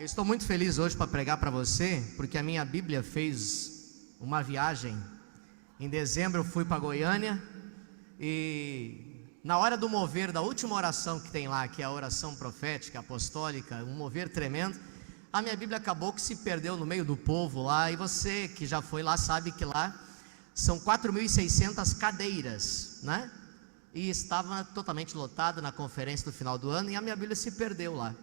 Eu estou muito feliz hoje para pregar para você, porque a minha Bíblia fez uma viagem. Em dezembro eu fui para Goiânia e na hora do mover, da última oração que tem lá, que é a oração profética, apostólica, um mover tremendo, a minha Bíblia acabou que se perdeu no meio do povo lá, e você que já foi lá sabe que lá são 4.600 cadeiras, né? E estava totalmente lotado na conferência do final do ano, e a minha Bíblia se perdeu lá.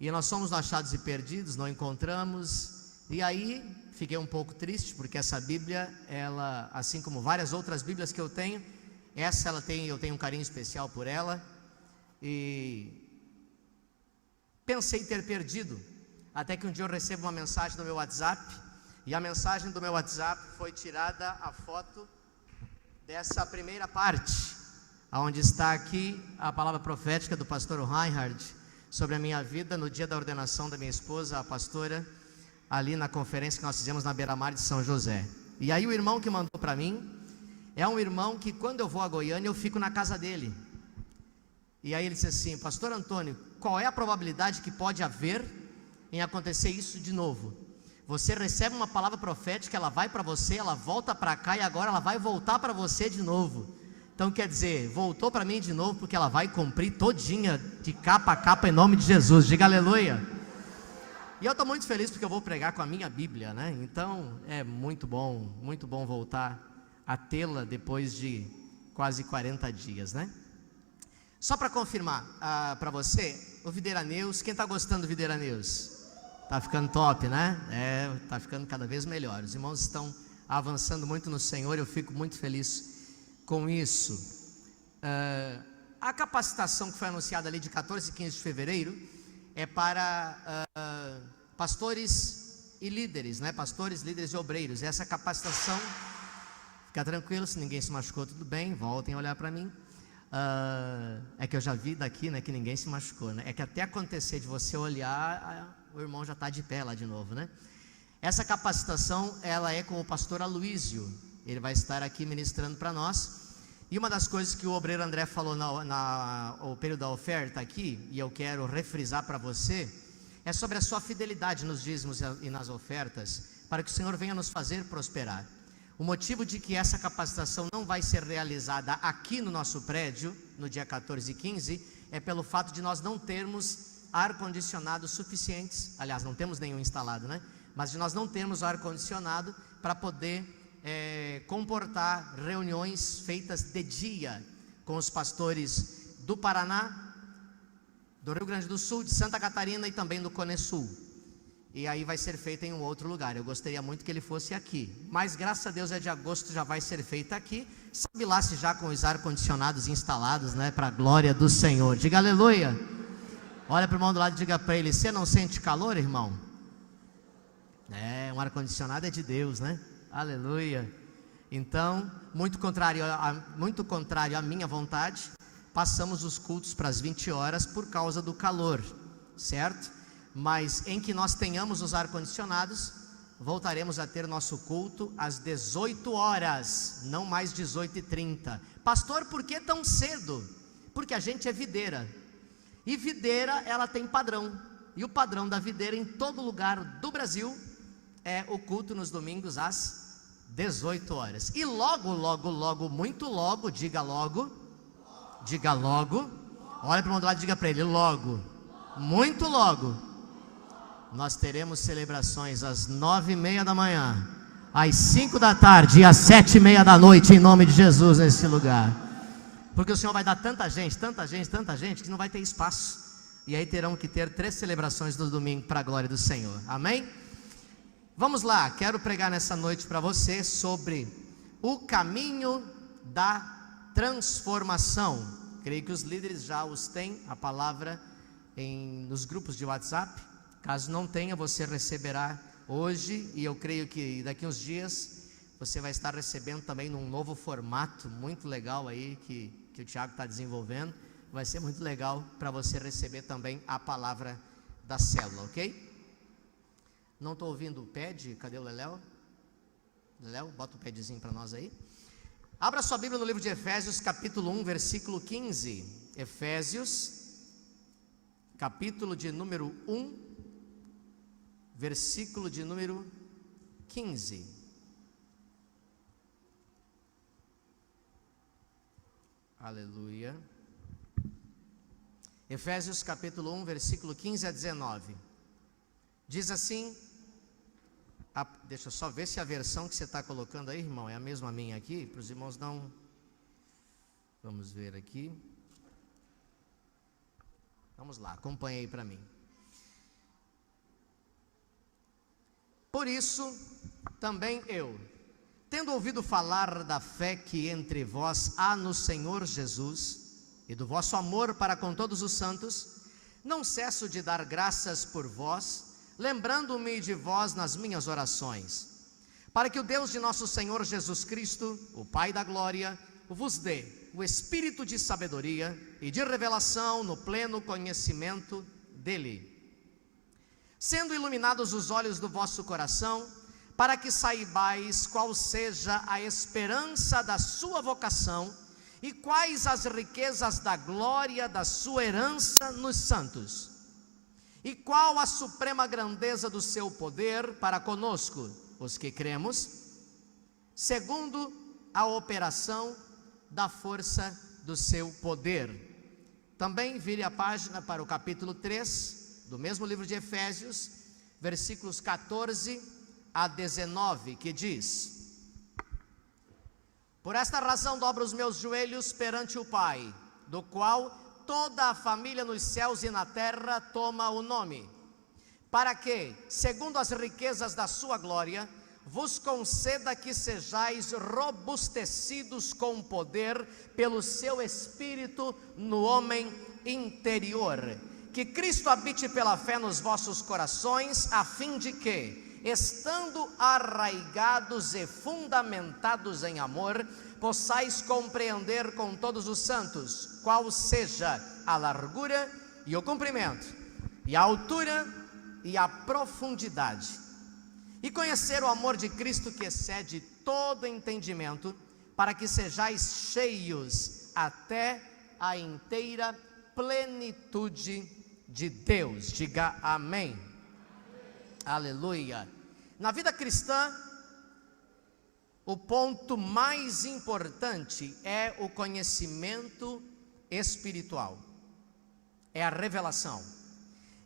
E nós somos achados e perdidos, não encontramos. E aí fiquei um pouco triste, porque essa Bíblia, ela, assim como várias outras Bíblias que eu tenho, essa eu tenho um carinho especial por ela. E pensei em ter perdido, até que um dia eu recebo uma mensagem no meu WhatsApp, e a mensagem do meu WhatsApp foi tirada a foto dessa primeira parte, onde está aqui a palavra profética do pastor Reinhard sobre a minha vida no dia da ordenação da minha esposa, a pastora, ali na conferência que nós fizemos na beira-mar de São José. E aí o irmão que mandou para mim, é um irmão que quando eu vou a Goiânia eu fico na casa dele. E aí ele disse assim: pastor Antônio, qual é a probabilidade que pode haver em acontecer isso de novo? Você recebe uma palavra profética, ela vai para você, ela volta para cá e agora ela vai voltar para você de novo. Então quer dizer, voltou para mim de novo, porque ela vai cumprir todinha, de capa a capa, em nome de Jesus. Diga aleluia. E eu estou muito feliz porque eu vou pregar com a minha Bíblia, né? Então é muito bom voltar a tê-la depois de quase 40 dias, né? Só para confirmar para você, o Videira News, quem está gostando do Videira News? Está ficando top, né? Está ficando cada vez melhor. Os irmãos estão avançando muito no Senhor, eu fico muito feliz com isso. A capacitação que foi anunciada ali de 14 e 15 de fevereiro é para pastores e líderes, né? Pastores, líderes e obreiros. Essa capacitação, fica tranquilo, se ninguém se machucou, tudo bem, voltem a olhar para mim. É que eu já vi daqui, né, que ninguém se machucou, né? É que até acontecer de você olhar, o irmão já está de pé lá de novo, né? Essa capacitação, ela é com o pastor Aloísio. Ele vai estar aqui ministrando para nós. E uma das coisas que o obreiro André falou no período da oferta aqui, e eu quero refrisar para você, é sobre a sua fidelidade nos dízimos e nas ofertas, para que o Senhor venha nos fazer prosperar. O motivo de que essa capacitação não vai ser realizada aqui no nosso prédio, no dia 14 e 15, é pelo fato de nós não termos ar-condicionado suficientes. Aliás, não temos nenhum instalado, né? Mas de nós não termos ar-condicionado para poder comportar reuniões feitas de dia com os pastores do Paraná, do Rio Grande do Sul, de Santa Catarina e também do Cone Sul. E aí vai ser feita em um outro lugar. Eu gostaria muito que ele fosse aqui, mas graças a Deus é de agosto, já vai ser feita aqui. Sabe lá se já com os ar-condicionados instalados, né? Para a glória do Senhor. Diga aleluia. Olha para o irmão do lado e diga para ele: você não sente calor, irmão? Um ar-condicionado é de Deus, né? Aleluia. Então, muito contrário à minha vontade, passamos os cultos para as 20 horas por causa do calor, certo? Mas em que nós tenhamos os ar-condicionados, voltaremos a ter nosso culto às 18 horas, não mais 18h30. Pastor, por que tão cedo? Porque a gente é videira. E videira, ela tem padrão. E o padrão da videira em todo lugar do Brasil é o culto nos domingos às 18 horas. E logo, muito logo, diga logo, olha para o lado e diga para ele: logo, muito logo, nós teremos celebrações às 9h30 da manhã, às 5 da tarde e às 7h30 da noite, em nome de Jesus, nesse lugar. Porque o Senhor vai dar tanta gente, que não vai ter espaço. E aí terão que ter 3 celebrações no domingo para a glória do Senhor. Amém? Vamos lá, quero pregar nessa noite para você sobre o caminho da transformação. Creio que os líderes já os têm, a palavra nos grupos de WhatsApp. Caso não tenha, você receberá hoje, e eu creio que daqui uns dias você vai estar recebendo também num novo formato muito legal aí que o Tiago está desenvolvendo. Vai ser muito legal para você receber também a palavra da célula, ok? Não estou ouvindo o pad, cadê o Leléo? Leléo, bota o padzinho para nós aí. Abra sua Bíblia no livro de Efésios, capítulo 1, versículo 15. Efésios, capítulo de número 1, versículo de número 15. Aleluia. Efésios capítulo 1, versículo 15 a 19. Diz assim, deixa eu só ver se a versão que você está colocando aí, irmão, é a mesma minha aqui, para os irmãos não... Vamos ver aqui. Vamos lá, acompanhe aí para mim. Por isso, também eu, tendo ouvido falar da fé que entre vós há no Senhor Jesus, e do vosso amor para com todos os santos, não cesso de dar graças por vós, lembrando-me de vós nas minhas orações, para que o Deus de nosso Senhor Jesus Cristo, o Pai da glória, vos dê o espírito de sabedoria e de revelação no pleno conhecimento dele, sendo iluminados os olhos do vosso coração, para que saibais qual seja a esperança da sua vocação, e quais as riquezas da glória da sua herança nos santos, e qual a suprema grandeza do seu poder para conosco, os que cremos, segundo a operação da força do seu poder. Também vire a página para o capítulo 3, do mesmo livro de Efésios, versículos 14 a 19, que diz: por esta razão dobro os meus joelhos perante o Pai, do qual toda a família nos céus e na terra toma o nome, para que, segundo as riquezas da sua glória, vos conceda que sejais robustecidos com poder pelo seu Espírito no homem interior, que Cristo habite pela fé nos vossos corações, a fim de que, estando arraigados e fundamentados em amor, possais compreender com todos os santos qual seja a largura e o comprimento, e a altura e a profundidade, e conhecer o amor de Cristo que excede todo entendimento, para que sejais cheios até a inteira plenitude de Deus. Diga amém. Aleluia. Na vida cristã, o ponto mais importante é o conhecimento espiritual, é a revelação.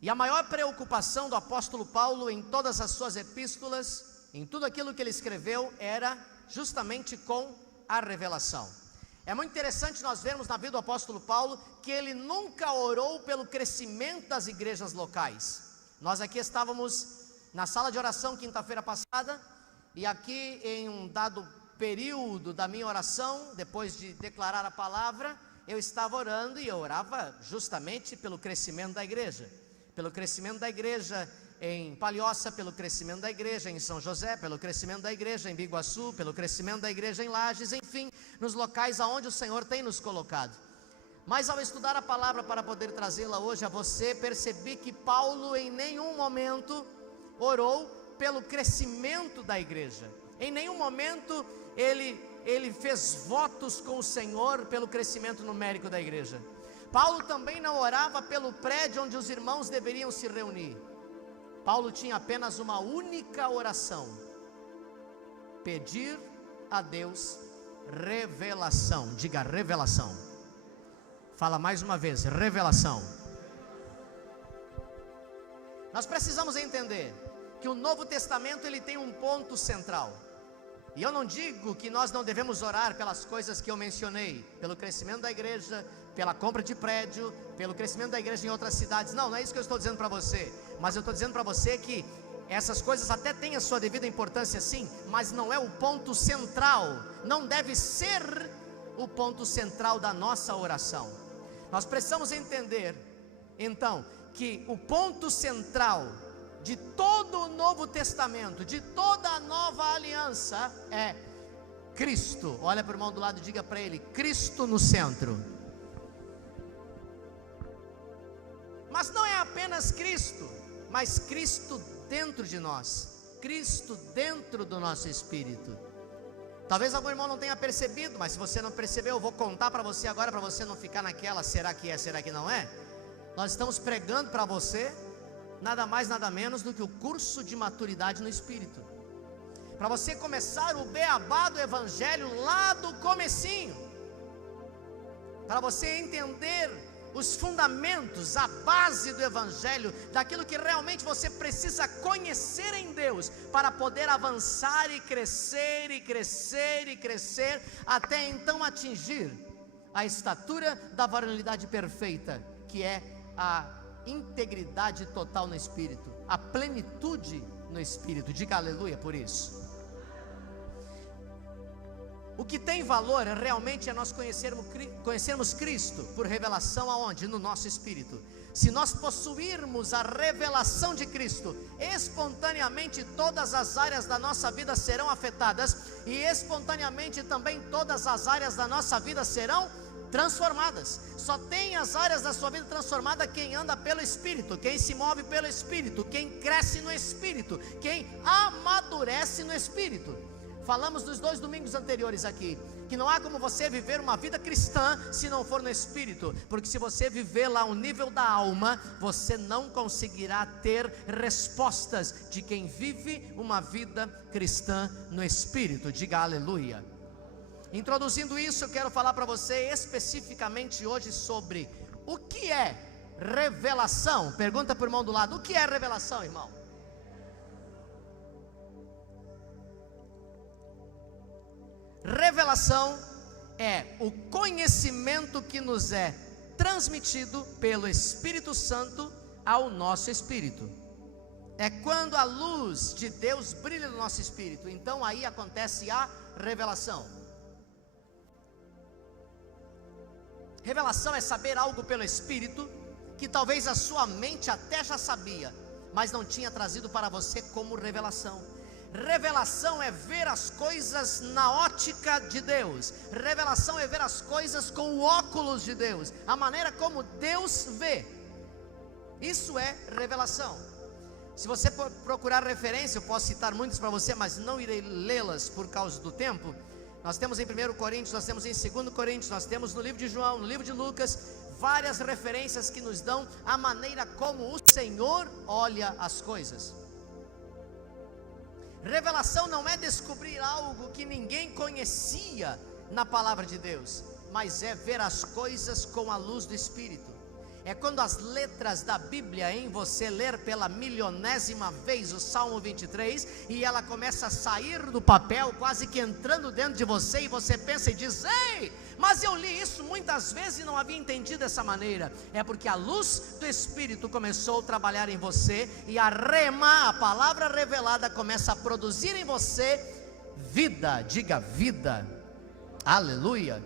E a maior preocupação do apóstolo Paulo em todas as suas epístolas, em tudo aquilo que ele escreveu, era justamente com a revelação. É muito interessante nós vermos na vida do apóstolo Paulo que ele nunca orou pelo crescimento das igrejas locais. Nós aqui estávamos na sala de oração quinta-feira passada, e aqui em um dado período da minha oração, depois de declarar a palavra, eu estava orando, e eu orava justamente pelo crescimento da igreja, pelo crescimento da igreja em Palhoça, pelo crescimento da igreja em São José, pelo crescimento da igreja em Biguaçu, pelo crescimento da igreja em Lages, enfim, nos locais aonde o Senhor tem nos colocado. Mas ao estudar a palavra para poder trazê-la hoje a você, percebi que Paulo em nenhum momento orou pelo crescimento da igreja. Em nenhum momento ele fez votos com o Senhor pelo crescimento numérico da igreja. Paulo também não orava pelo prédio onde os irmãos deveriam se reunir. Paulo tinha apenas uma única oração: pedir a Deus revelação. Diga revelação. Fala mais uma vez, revelação. Nós precisamos entender que o Novo Testamento ele tem um ponto central. E eu não digo que nós não devemos orar pelas coisas que eu mencionei, pelo crescimento da igreja, pela compra de prédio, pelo crescimento da igreja em outras cidades. Não é isso que eu estou dizendo para você. Mas eu estou dizendo para você que essas coisas até têm a sua devida importância, sim, mas não é o ponto central. Não deve ser o ponto central da nossa oração. Nós precisamos entender, então, que o ponto central de todo o Novo Testamento, de toda a nova aliança, é Cristo. Olha para o irmão do lado e diga para ele: Cristo no centro. Mas não é apenas Cristo, mas Cristo dentro de nós, Cristo dentro do nosso espírito. Talvez algum irmão não tenha percebido, mas se você não percebeu, eu vou contar para você agora, para você não ficar naquela, será que é, será que não é? Nós estamos pregando para você nada mais, nada menos do que o curso de maturidade no Espírito. Para você começar o beabá do Evangelho lá do comecinho, para você entender os fundamentos, a base do Evangelho, daquilo que realmente você precisa conhecer em Deus, para poder avançar e crescer, e crescer, e crescer, até então atingir a estatura da varonilidade perfeita, que é a integridade total no Espírito, a plenitude no Espírito. Diga aleluia por isso. O que tem valor realmente é nós conhecermos Cristo por revelação aonde? No nosso espírito. Se nós possuirmos a revelação de Cristo, espontaneamente todas as áreas da nossa vida serão afetadas, e espontaneamente também todas as áreas da nossa vida serão transformadas. Só tem as áreas da sua vida transformada quem anda pelo Espírito, quem se move pelo Espírito, quem cresce no Espírito, quem amadurece no Espírito. Falamos nos 2 domingos anteriores aqui, que não há como você viver uma vida cristã se não for no Espírito, porque se você viver lá ao nível da alma, você não conseguirá ter respostas de quem vive uma vida cristã no Espírito. Diga aleluia. Introduzindo isso, eu quero falar para você especificamente hoje sobre o que é revelação. Pergunta para o irmão do lado: o que é revelação, irmão? Revelação é o conhecimento que nos é transmitido pelo Espírito Santo ao nosso espírito. É quando a luz de Deus brilha no nosso espírito, então aí acontece a revelação. Revelação é saber algo pelo Espírito que talvez a sua mente até já sabia, mas não tinha trazido para você como revelação. Revelação é ver as coisas na ótica de Deus. Revelação é ver as coisas com o óculos de Deus, a maneira como Deus vê. Isso é revelação. Se você procurar referência, eu posso citar muitas para você, mas não irei lê-las por causa do tempo. Nós temos em 1 Coríntios, nós temos em 2 Coríntios, nós temos no livro de João, no livro de Lucas, várias referências que nos dão a maneira como o Senhor olha as coisas. Revelação não é descobrir algo que ninguém conhecia na palavra de Deus, mas é ver as coisas com a luz do Espírito. É quando as letras da Bíblia em você ler pela milionésima vez o Salmo 23, e ela começa a sair do papel, quase que entrando dentro de você, e você pensa e diz: ei, mas eu li isso muitas vezes e não havia entendido dessa maneira. É porque a luz do Espírito começou a trabalhar em você, e a rema, a palavra revelada, começa a produzir em você vida. Diga vida, aleluia.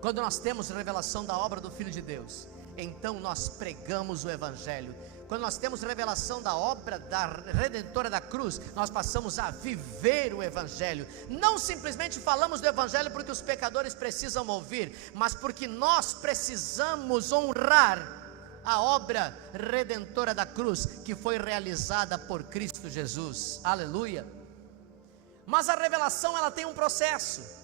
Quando nós temos revelação da obra do Filho de Deus, então nós pregamos o Evangelho. Quando nós temos revelação da obra da redentora da cruz, nós passamos a viver o Evangelho. Não simplesmente falamos do Evangelho porque os pecadores precisam ouvir, mas porque nós precisamos honrar a obra redentora da cruz, que foi realizada por Cristo Jesus. Aleluia. Mas a revelação, ela tem um processo.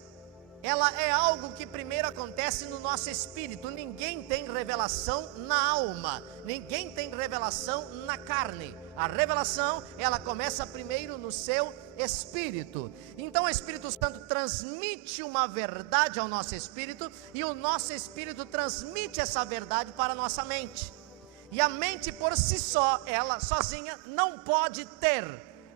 Ela é algo que primeiro acontece no nosso espírito. Ninguém tem revelação na alma, ninguém tem revelação na carne. A revelação, ela começa primeiro no seu espírito. Então o Espírito Santo transmite uma verdade ao nosso espírito, e o nosso espírito transmite essa verdade para a nossa mente. E a mente por si só, ela sozinha não pode ter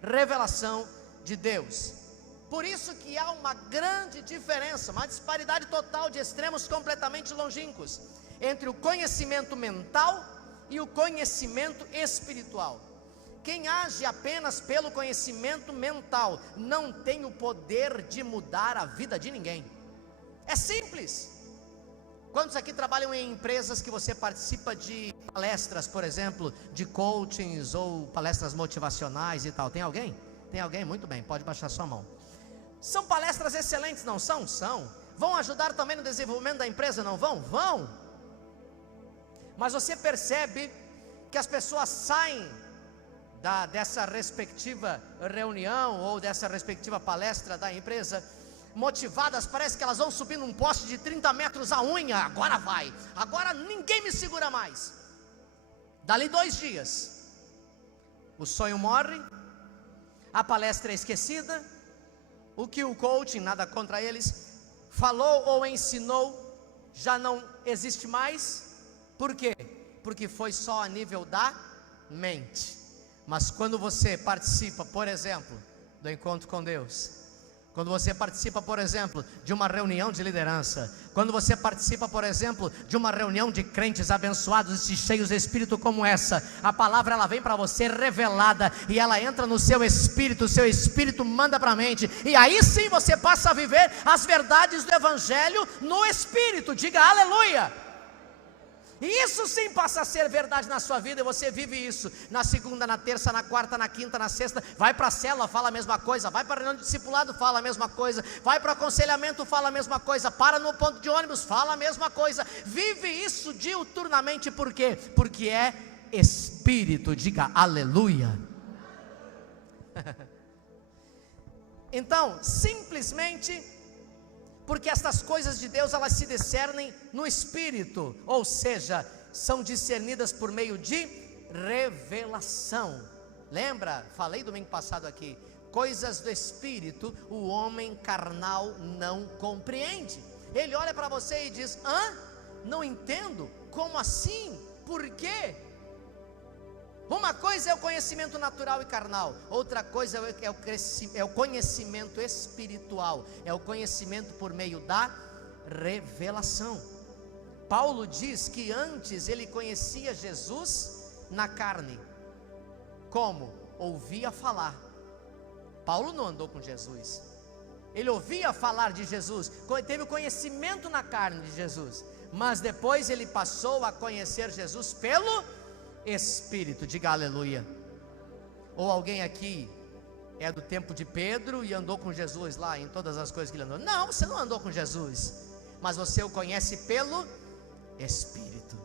revelação de Deus. Por isso que há uma grande diferença, uma disparidade total de extremos completamente longínquos entre o conhecimento mental e o conhecimento espiritual. Quem age apenas pelo conhecimento mental não tem o poder de mudar a vida de ninguém. É simples. Quantos aqui trabalham em empresas que você participa de palestras, por exemplo, de coachings ou palestras motivacionais e tal? Tem alguém? Tem alguém? Muito bem, pode baixar sua mão. São palestras excelentes, não são? São. Vão ajudar também no desenvolvimento da empresa, não vão? Vão. Mas você percebe que as pessoas saem dessa respectiva reunião ou dessa respectiva palestra da empresa motivadas, parece que elas vão subir num poste de 30 metros a unha. Agora vai, agora ninguém me segura mais. Dali 2 dias, o sonho morre, a palestra é esquecida, o que o coaching, nada contra eles, falou ou ensinou, já não existe mais. Por quê? Porque foi só a nível da mente. Mas quando você participa, por exemplo, do encontro com Deus, quando você participa, por exemplo, de uma reunião de liderança, quando você participa, por exemplo, de uma reunião de crentes abençoados e cheios de Espírito como essa, a palavra ela vem para você revelada, e ela entra no seu espírito, o seu espírito manda para a mente, e aí sim você passa a viver as verdades do Evangelho no Espírito. Diga aleluia! E isso sim passa a ser verdade na sua vida, e você vive isso na segunda, na terça, na quarta, na quinta, na sexta. Vai para a célula, fala a mesma coisa. Vai para a reunião de discipulado, fala a mesma coisa. Vai para o aconselhamento, fala a mesma coisa. Para no ponto de ônibus, fala a mesma coisa. Vive isso diuturnamente. Por quê? Porque é Espírito. Diga aleluia. Então, simplesmente porque estas coisas de Deus, elas se discernem no Espírito, ou seja, são discernidas por meio de revelação. Lembra? Falei domingo passado aqui, coisas do Espírito, o homem carnal não compreende. Ele olha para você e diz: não entendo, como assim? Por quê? Uma coisa é o conhecimento natural e carnal, outra coisa é o conhecimento espiritual, é o conhecimento por meio da revelação. Paulo diz que antes ele conhecia Jesus na carne. Como? Ouvia falar. Paulo não andou com Jesus, ele ouvia falar de Jesus, teve o conhecimento na carne de Jesus, mas depois ele passou a conhecer Jesus pelo Espírito. Diga aleluia. Ou alguém aqui é do tempo de Pedro e andou com Jesus lá em todas as coisas que ele andou? Não, você não andou com Jesus, mas você o conhece pelo Espírito.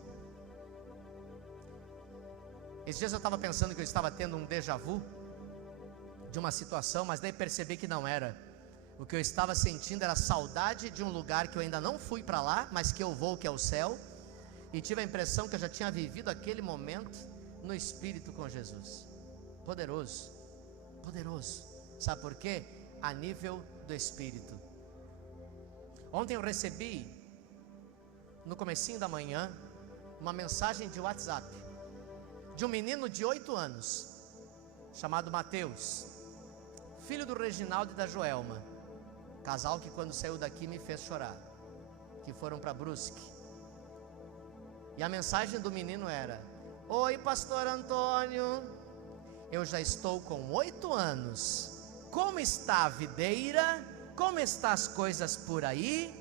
Esses dias eu estava pensando que eu estava tendo um déjà vu de uma situação, mas daí percebi que não era. O que eu estava sentindo era saudade de um lugar que eu ainda não fui para lá, mas que eu vou, que é o céu. E tive a impressão que eu já tinha vivido aquele momento no Espírito com Jesus. Poderoso, poderoso. Sabe por quê? A nível do Espírito. Ontem eu recebi, no comecinho da manhã, uma mensagem de WhatsApp de um menino de 8 anos, chamado Mateus, filho do Reginaldo e da Joelma, casal que quando saiu daqui me fez chorar, que foram para Brusque. E a mensagem do menino era: oi, pastor Antônio, eu já estou com 8 anos, como está a videira? Como estão as coisas por aí?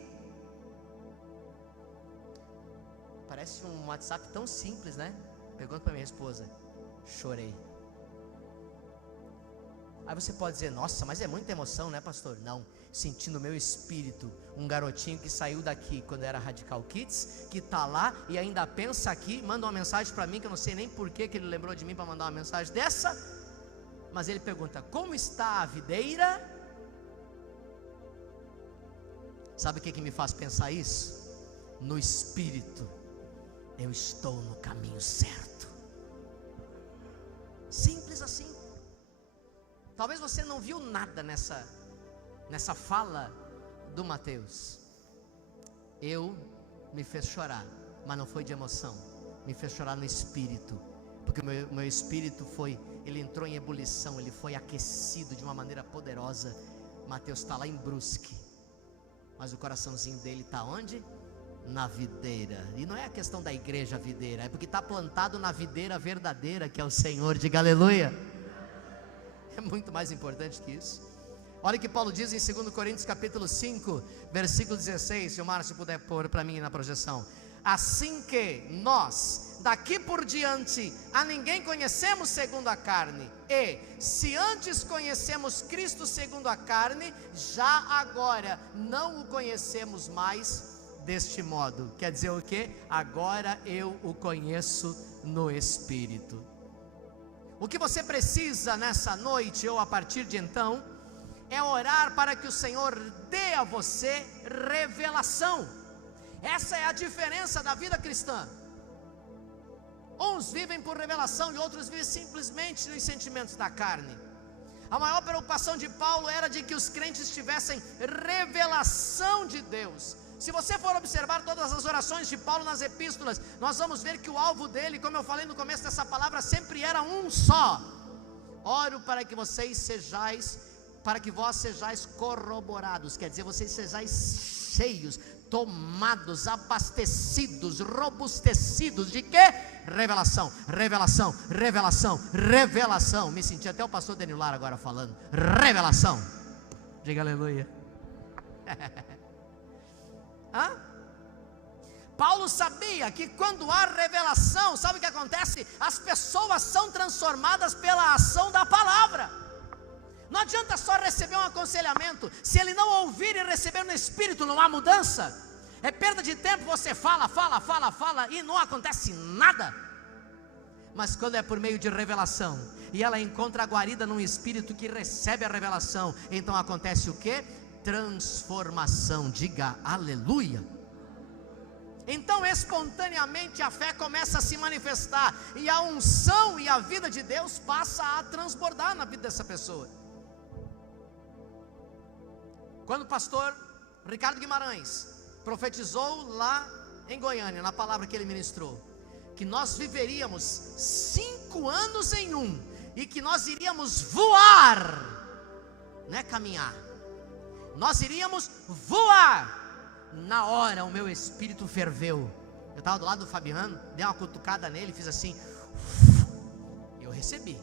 Parece um WhatsApp tão simples, né? Pergunto para minha esposa. Chorei. Aí você pode dizer: nossa, mas é muita emoção, né, pastor? Não, senti no meu espírito um garotinho que saiu daqui quando era Radical Kids, que está lá e ainda pensa aqui, manda uma mensagem para mim, que eu não sei nem por que ele lembrou de mim para mandar uma mensagem dessa, mas ele pergunta: como está a videira? Sabe o que me faz pensar isso? No espírito, eu estou no caminho certo. Simples assim. Talvez você não viu nada nessa fala do Mateus. Me fez chorar, mas não foi de emoção, me fez chorar no espírito, porque o meu espírito ele entrou em ebulição, ele foi aquecido de uma maneira poderosa. Mateus está lá em Brusque, mas o coraçãozinho dele está onde? Na videira. E não é a questão da igreja videira, é porque está plantado na videira verdadeira, que é o Senhor. Diga aleluia. É muito mais importante que isso. Olha o que Paulo diz em 2 Coríntios capítulo 5, versículo 16, se o Márcio puder pôr para mim na projeção. Assim que nós, daqui por diante, a ninguém conhecemos segundo a carne, e se antes conhecemos Cristo segundo a carne, já agora não o conhecemos mais deste modo. Quer dizer o quê? Agora eu o conheço no Espírito. O que você precisa nessa noite, ou a partir de então, é orar para que o Senhor dê a você revelação. Essa é a diferença da vida cristã. Uns vivem por revelação e outros vivem simplesmente nos sentimentos da carne. A maior preocupação de Paulo era de que os crentes tivessem revelação de Deus. Se você for observar todas as orações de Paulo nas epístolas, nós vamos ver que o alvo dele, como eu falei no começo dessa palavra, sempre era um só: oro para que vós sejais corroborados, quer dizer, vocês sejais cheios, tomados, abastecidos, robustecidos de quê? Revelação, revelação, revelação, revelação. Me senti até o pastor Denilar agora falando, revelação. Diga aleluia. Paulo sabia que quando há revelação, sabe o que acontece? As pessoas são transformadas pela ação da palavra. Não adianta só receber um aconselhamento, se ele não ouvir e receber no Espírito, não há mudança. É perda de tempo, você fala e não acontece nada. Mas quando é por meio de revelação, e ela encontra a guarida num Espírito que recebe a revelação, então acontece o quê? Transformação. Diga aleluia. Então espontaneamente a fé começa a se manifestar, e a unção e a vida de Deus passa a transbordar na vida dessa pessoa. Quando o pastor Ricardo Guimarães profetizou lá em Goiânia, na palavra que ele ministrou, que nós viveríamos 5 anos em um, e que nós iríamos voar, não é caminhar, nós iríamos voar. Na hora o meu espírito ferveu. Eu estava do lado do Fabiano, dei uma cutucada nele, fiz assim, eu recebi,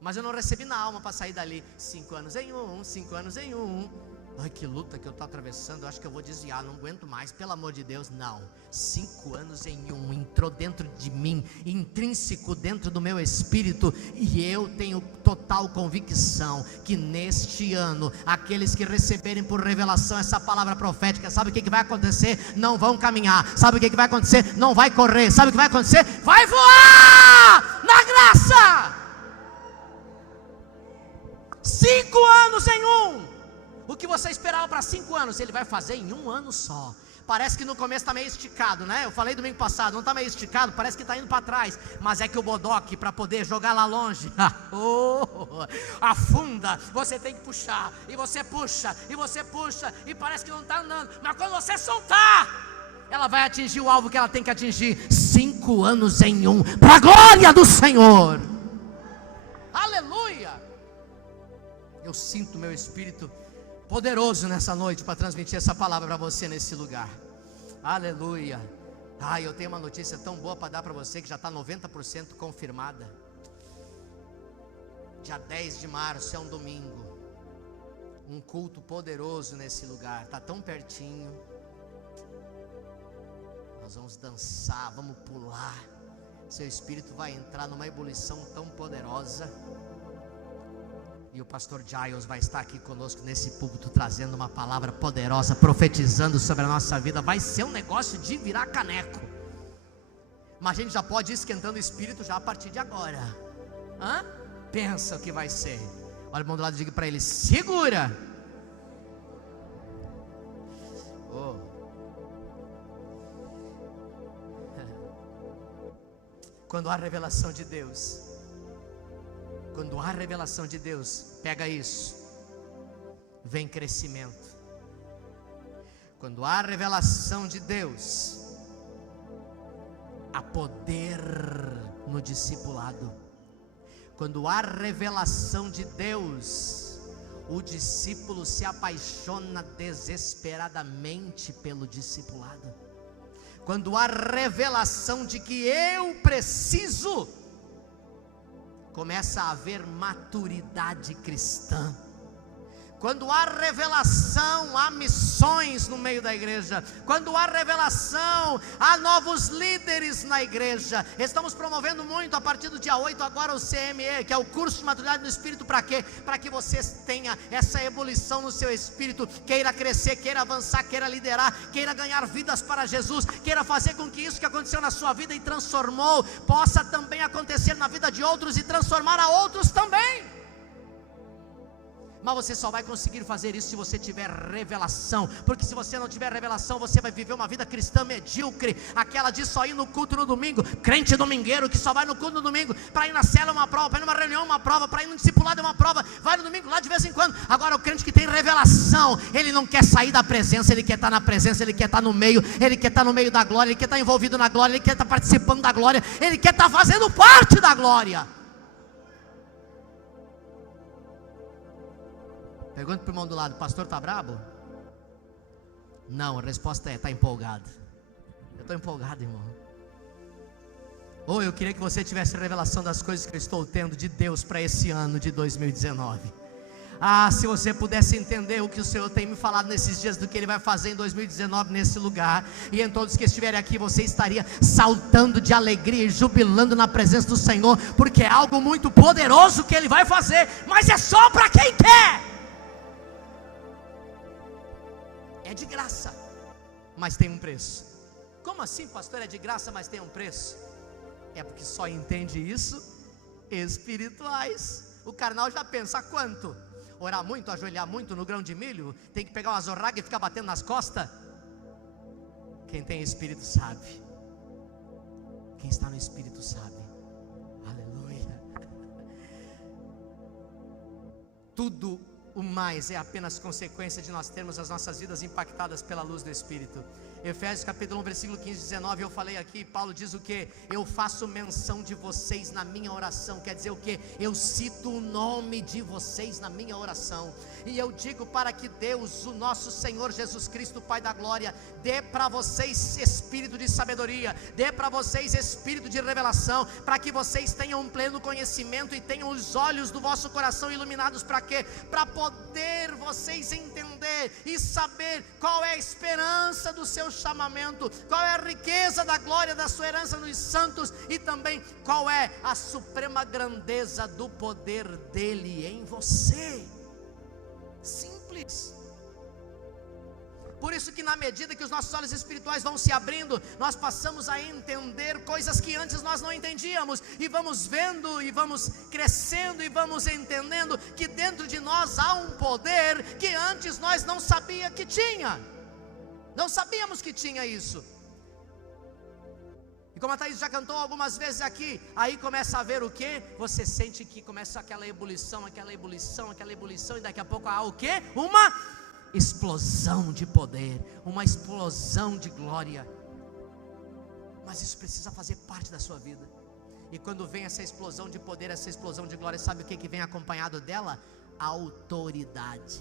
mas eu não recebi na alma para sair dali. 5 anos em um, 5 anos em um. Ai, que luta que eu estou atravessando, eu acho que eu vou desviar, não aguento mais, pelo amor de Deus. Não, 5 anos em um, entrou dentro de mim, intrínseco dentro do meu espírito, e eu tenho total convicção que neste ano, aqueles que receberem por revelação essa palavra profética, sabe o que vai acontecer? Não vão caminhar. Sabe o que vai acontecer? Não vai correr. Sabe o que vai acontecer? Vai voar na graça. 5 anos em um. O que você esperava para 5 anos, ele vai fazer em 1 ano só. Parece que no começo está meio esticado, né? Eu falei domingo passado, não está meio esticado, parece que está indo para trás. Mas é que o bodoque, para poder jogar lá longe, afunda, você tem que puxar. E você puxa, e você puxa, e parece que não está andando. Mas quando você soltar, ela vai atingir o alvo que ela tem que atingir. 5 anos em um, para a glória do Senhor. Aleluia. Eu sinto meu espírito poderoso nessa noite para transmitir essa palavra para você nesse lugar. Aleluia. Eu tenho uma notícia tão boa para dar para você, que já está 90% confirmada. Dia 10 de março é um domingo, um culto poderoso nesse lugar. Está tão pertinho. Nós vamos dançar, vamos pular. Seu espírito vai entrar numa ebulição tão poderosa. E o pastor Giles vai estar aqui conosco nesse púlpito, trazendo uma palavra poderosa, profetizando sobre a nossa vida. Vai ser um negócio de virar caneco. Mas a gente já pode ir esquentando o espírito já a partir de agora. Pensa o que vai ser. Olha o irmão do lado e diga para ele: segura. Quando há revelação de Deus, quando há revelação de Deus, pega isso, vem crescimento. Quando há revelação de Deus, há poder no discipulado. Quando há revelação de Deus, o discípulo se apaixona desesperadamente pelo discipulado. Quando há revelação de que eu preciso, começa a haver maturidade cristã. Quando há revelação, há missões no meio da igreja. Quando há revelação, há novos líderes na igreja. Estamos promovendo muito a partir do dia 8 agora o CME, que é o curso de maturidade no Espírito. Para quê? Para que você tenha essa ebulição no seu espírito, queira crescer, queira avançar, queira liderar, queira ganhar vidas para Jesus, queira fazer com que isso que aconteceu na sua vida e transformou, possa também acontecer na vida de outros e transformar a outros também. Mas você só vai conseguir fazer isso se você tiver revelação, porque se você não tiver revelação, você vai viver uma vida cristã medíocre, aquela de só ir no culto no domingo, crente domingueiro que só vai no culto no domingo, para ir na cela uma prova, para ir numa reunião uma prova, para ir no discipulado uma prova, vai no domingo lá de vez em quando. Agora o crente que tem revelação, ele não quer sair da presença, ele quer estar na presença, ele quer estar no meio, ele quer estar no meio da glória, ele quer estar envolvido na glória, ele quer estar participando da glória, ele quer estar fazendo parte da glória. Pergunta para o irmão do lado: pastor está brabo? Não, a resposta é: está empolgado. Eu estou empolgado, irmão. Ou eu queria que você tivesse revelação das coisas que eu estou tendo de Deus para esse ano de 2019. Se você pudesse entender o que o Senhor tem me falado nesses dias, do que Ele vai fazer em 2019 nesse lugar, e em todos que estiverem aqui, você estaria saltando de alegria e jubilando na presença do Senhor, porque é algo muito poderoso que Ele vai fazer, mas é só para quem quer. É de graça, mas tem um preço. Como assim, pastor? É de graça, mas tem um preço? É porque só entende isso espirituais. O carnal já pensa: quanto? Orar muito, ajoelhar muito no grão de milho? Tem que pegar uma zorraga e ficar batendo nas costas? Quem tem espírito sabe. Quem está no espírito sabe. Aleluia. Tudo o mais é apenas consequência de nós termos as nossas vidas impactadas pela luz do Espírito. Efésios capítulo 1, versículo 15 e 19, eu falei aqui, Paulo diz o que? Eu faço menção de vocês na minha oração. Quer dizer o que? Eu cito o nome de vocês na minha oração, e eu digo para que Deus, o nosso Senhor Jesus Cristo, Pai da glória, dê para vocês espírito de sabedoria, dê para vocês espírito de revelação, para que vocês tenham um pleno conhecimento e tenham os olhos do vosso coração iluminados. Para quê? Para poder vocês entender e saber qual é a esperança do seu chamamento, qual é a riqueza da glória da sua herança nos santos, e também qual é a suprema grandeza do poder dele em você. Simples. Por isso que na medida que os nossos olhos espirituais vão se abrindo, nós passamos a entender coisas que antes nós não entendíamos, e vamos vendo e vamos crescendo e vamos entendendo que dentro de nós há um poder que antes nós não sabíamos que tinha. Não sabíamos que tinha isso. E como a Thaís já cantou algumas vezes aqui, aí começa a ver o que? Você sente que começa aquela ebulição, e daqui a pouco há o que? Uma explosão de poder, uma explosão de glória. Mas isso precisa fazer parte da sua vida. E quando vem essa explosão de poder, essa explosão de glória, sabe o que vem acompanhado dela? Autoridade.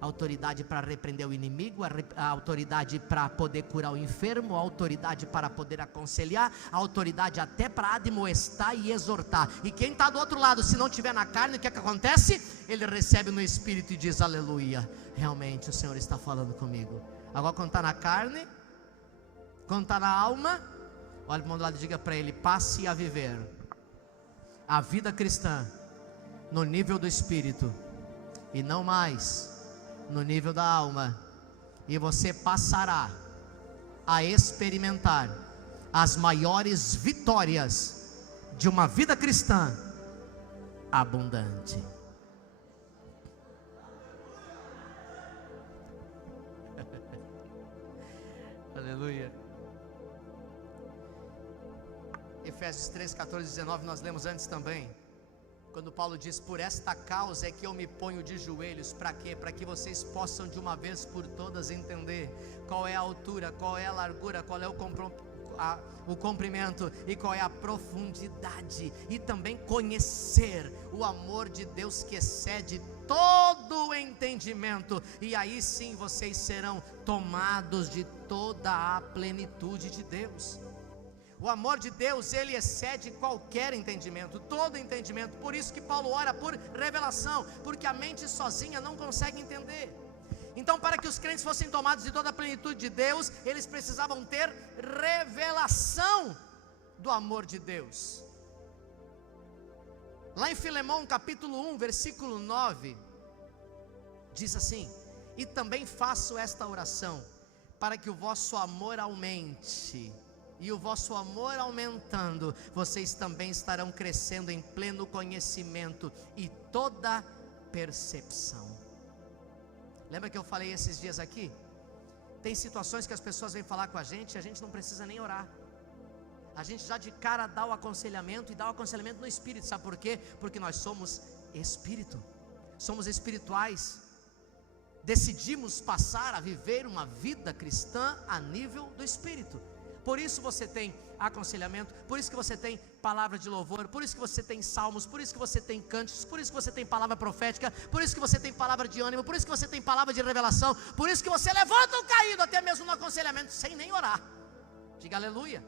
Autoridade para repreender o inimigo, a autoridade para poder curar o enfermo, a autoridade para poder aconselhar, a autoridade até para admoestar e exortar. E quem está do outro lado, se não estiver na carne, o que acontece? Ele recebe no espírito e diz: aleluia, realmente o Senhor está falando comigo. Agora quando está na carne, quando está na alma, olha para o irmão do lado e diga para ele: passe a viver a vida cristã no nível do espírito e não mais no nível da alma, e você passará a experimentar as maiores vitórias de uma vida cristã abundante. Aleluia. Efésios 3, 14 e 19 nós lemos antes também, quando Paulo diz: por esta causa é que eu me ponho de joelhos. Para quê? Para que vocês possam de uma vez por todas entender qual é a altura, qual é a largura, qual é o comprimento e qual é a profundidade, e também conhecer o amor de Deus que excede todo o entendimento, e aí sim vocês serão tomados de toda a plenitude de Deus. O amor de Deus, ele excede qualquer entendimento, todo entendimento. Por isso que Paulo ora por revelação, porque a mente sozinha não consegue entender. Então, para que os crentes fossem tomados de toda a plenitude de Deus, eles precisavam ter revelação do amor de Deus. Lá em Filemão capítulo 1, versículo 9, diz assim: e também faço esta oração, para que o vosso amor aumente, e o vosso amor aumentando, vocês também estarão crescendo em pleno conhecimento e toda percepção. Lembra que eu falei esses dias aqui? Tem situações que as pessoas vêm falar com a gente não precisa nem orar. A gente já de cara dá o aconselhamento, e dá o aconselhamento no Espírito. Sabe por quê? Porque nós somos Espírito, somos espirituais. Decidimos passar a viver uma vida cristã a nível do Espírito. Por isso você tem aconselhamento, por isso que você tem palavra de louvor, por isso que você tem salmos, por isso que você tem cânticos, por isso que você tem palavra profética, por isso que você tem palavra de ânimo, por isso que você tem palavra de revelação, por isso que você levanta o caído até mesmo no aconselhamento, sem nem orar. Diga aleluia.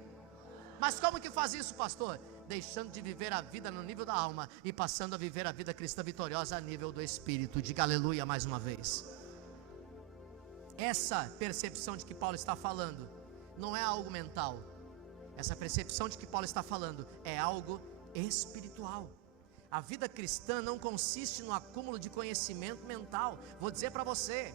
Mas como que faz isso, pastor? Deixando de viver a vida no nível da alma e passando a viver a vida cristã vitoriosa a nível do Espírito. Diga aleluia mais uma vez. Essa percepção de que Paulo está falando não é algo mental. Essa percepção de que Paulo está falando é algo espiritual. A vida cristã não consiste no acúmulo de conhecimento mental. Vou dizer para você,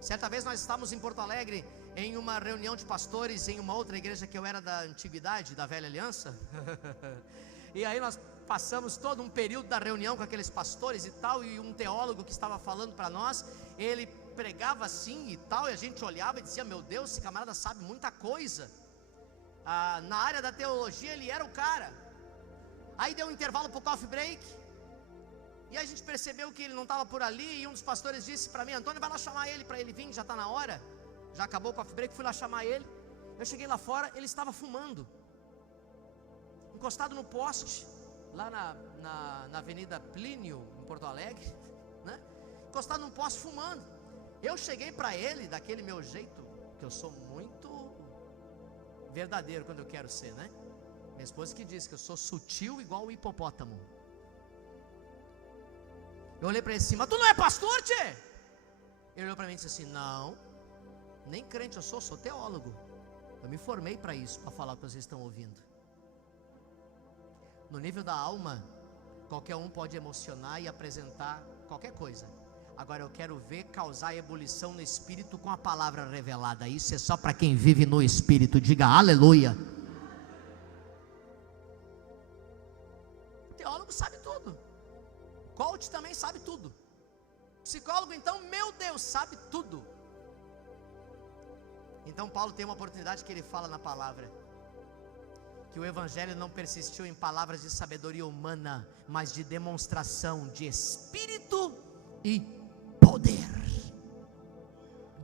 certa vez nós estávamos em Porto Alegre, em uma reunião de pastores, em uma outra igreja que eu era da antiguidade, da velha aliança. E aí nós passamos todo um período da reunião com aqueles pastores e tal, e um teólogo que estava falando para nós, ele pregava assim e tal, e a gente olhava e dizia, meu Deus, esse camarada sabe muita coisa. Na área da teologia ele era o cara. Aí deu um intervalo para o coffee break, e a gente percebeu que ele não estava por ali, e um dos pastores disse para mim, Antônio, vai lá chamar ele para ele vir, já está na hora. Já acabou o coffee break, fui lá chamar ele. Eu cheguei lá fora, ele estava fumando, encostado no poste, lá na Avenida Plínio, em Porto Alegre, né? Encostado num poste fumando. Eu cheguei para ele, daquele meu jeito, que eu sou muito verdadeiro quando eu quero ser, né? Minha esposa que diz que eu sou sutil igual o hipopótamo. Eu olhei para ele assim, mas tu não é pastor, tchê? Ele olhou para mim e disse assim, não, nem crente eu sou teólogo. Eu me formei para isso, para falar o que vocês estão ouvindo. No nível da alma, qualquer um pode emocionar e apresentar qualquer coisa. Agora eu quero ver causar ebulição no Espírito com a palavra revelada. Isso é só para quem vive no Espírito. Diga aleluia. Teólogo sabe tudo. Coach também sabe tudo. Psicólogo então, meu Deus, sabe tudo. Então Paulo tem uma oportunidade que ele fala na palavra, que o Evangelho não persistiu em palavras de sabedoria humana, mas de demonstração de Espírito e poder.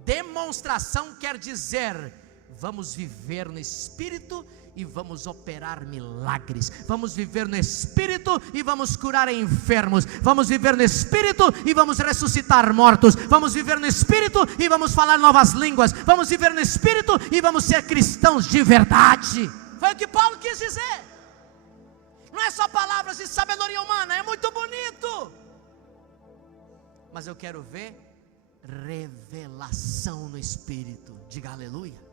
Demonstração quer dizer, vamos viver no Espírito e vamos operar milagres, vamos viver no Espírito e vamos curar enfermos, vamos viver no Espírito e vamos ressuscitar mortos, vamos viver no Espírito e vamos falar novas línguas, vamos viver no Espírito e vamos ser cristãos de verdade. Foi o que Paulo quis dizer. Não é só palavras de sabedoria humana, é muito bonito, mas eu quero ver revelação no Espírito. Diga aleluia.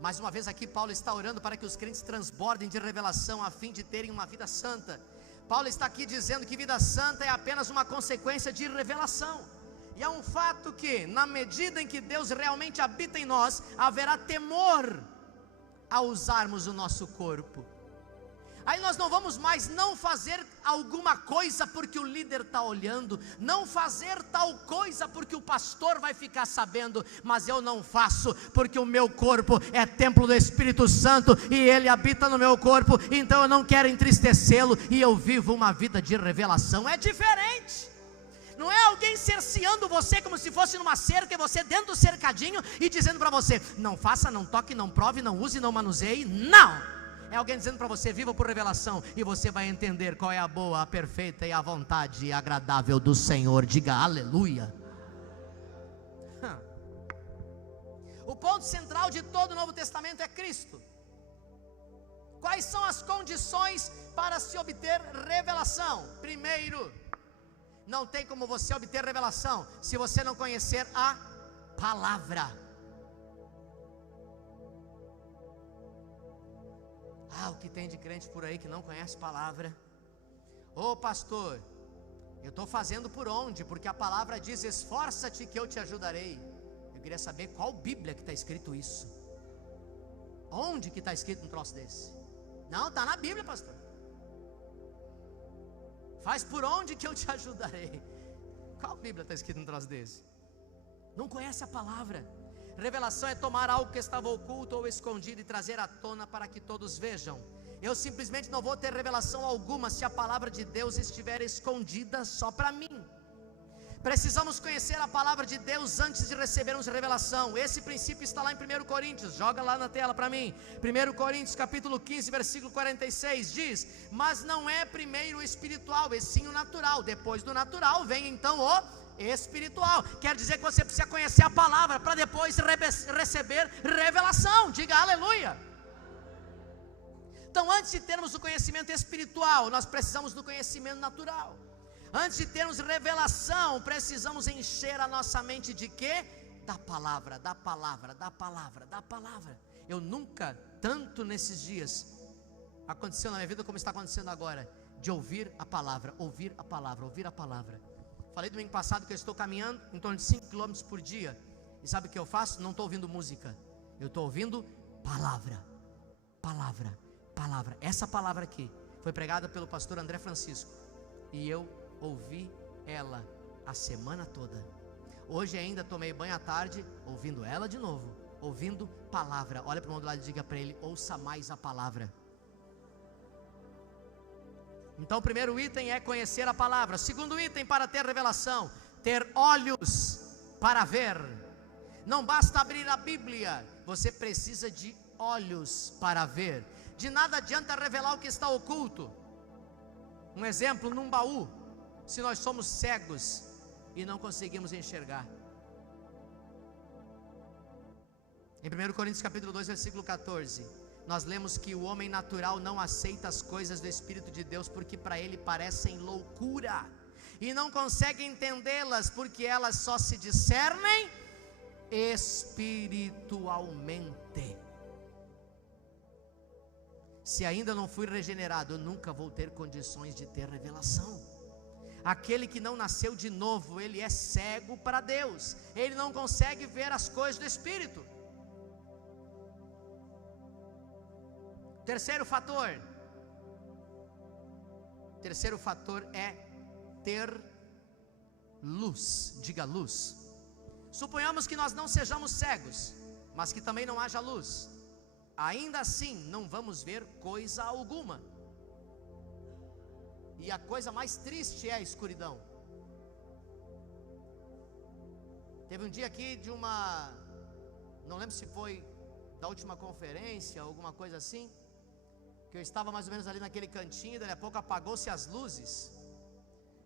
Mais uma vez aqui Paulo está orando para que os crentes transbordem de revelação a fim de terem uma vida santa. Paulo está aqui dizendo que vida santa é apenas uma consequência de revelação. E é um fato que, na medida em que Deus realmente habita em nós, haverá temor ao usarmos o nosso corpo. Aí nós não vamos mais não fazer alguma coisa porque o líder está olhando, não fazer tal coisa porque o pastor vai ficar sabendo, mas eu não faço porque o meu corpo é templo do Espírito Santo e ele habita no meu corpo, então eu não quero entristecê-lo e eu vivo uma vida de revelação. É diferente. Não é alguém cerceando você como se fosse numa cerca e você dentro do cercadinho e dizendo para você, não faça, não toque, não prove, não use, não manuseie. Não! É alguém dizendo para você, viva por revelação, e você vai entender qual é a boa, a perfeita e a vontade agradável do Senhor. Diga aleluia. O ponto central de todo o Novo Testamento é Cristo. Quais são as condições para se obter revelação? Primeiro, não tem como você obter revelação se você não conhecer a palavra. O que tem de crente por aí que não conhece palavra? Ô pastor, eu estou fazendo por onde? Porque a palavra diz, esforça-te que eu te ajudarei. Eu queria saber qual Bíblia que está escrito isso. Onde que está escrito um troço desse? Não, está na Bíblia, pastor. Faz por onde que eu te ajudarei. Qual Bíblia está escrito um troço desse? Não conhece a palavra. Revelação é tomar algo que estava oculto ou escondido e trazer à tona para que todos vejam. Eu simplesmente não vou ter revelação alguma se a palavra de Deus estiver escondida só para mim. Precisamos conhecer a palavra de Deus antes de recebermos revelação. Esse princípio está lá em 1 Coríntios, joga lá na tela para mim. 1 Coríntios capítulo 15, versículo 46 diz: mas não é primeiro o espiritual, e sim o natural. Depois do natural vem então o espiritual. Quer dizer que você precisa conhecer a palavra para depois receber revelação. Diga aleluia. Então, antes de termos o conhecimento espiritual, nós precisamos do conhecimento natural. Antes de termos revelação, precisamos encher a nossa mente de quê? Da palavra, da palavra, da palavra, da palavra. Eu nunca, tanto nesses dias, aconteceu na minha vida como está acontecendo agora, de ouvir a palavra, ouvir a palavra, ouvir a palavra. Falei domingo passado que eu estou caminhando em torno de 5 km por dia. E sabe o que eu faço? Não estou ouvindo música, eu estou ouvindo palavra, palavra, palavra. Essa palavra aqui foi pregada pelo pastor André Francisco, e eu ouvi ela a semana toda. Hoje ainda tomei banho à tarde, ouvindo ela de novo, ouvindo palavra. Olha para o irmão do lado e diga para ele: ouça mais a palavra. Então o primeiro item é conhecer a palavra. Segundo item para ter revelação: ter olhos para ver. Não basta abrir a Bíblia, você precisa de olhos para ver. De nada adianta revelar o que está oculto. Um exemplo, num baú, se nós somos cegos e não conseguimos enxergar. Em 1 Coríntios capítulo 2, versículo 14, nós lemos que o homem natural não aceita as coisas do Espírito de Deus, porque para ele parecem loucura, e não consegue entendê-las, porque elas só se discernem espiritualmente. Se ainda não fui regenerado, eu nunca vou ter condições de ter revelação. Aquele que não nasceu de novo, ele é cego para Deus, ele não consegue ver as coisas do Espírito. Terceiro fator é ter luz. Diga luz. Suponhamos que nós não sejamos cegos, mas que também não haja luz. Ainda assim, não vamos ver coisa alguma. E a coisa mais triste é a escuridão. Teve um dia aqui de uma, não lembro se foi da última conferência, alguma coisa assim, que eu estava mais ou menos ali naquele cantinho, daí a pouco apagou-se as luzes.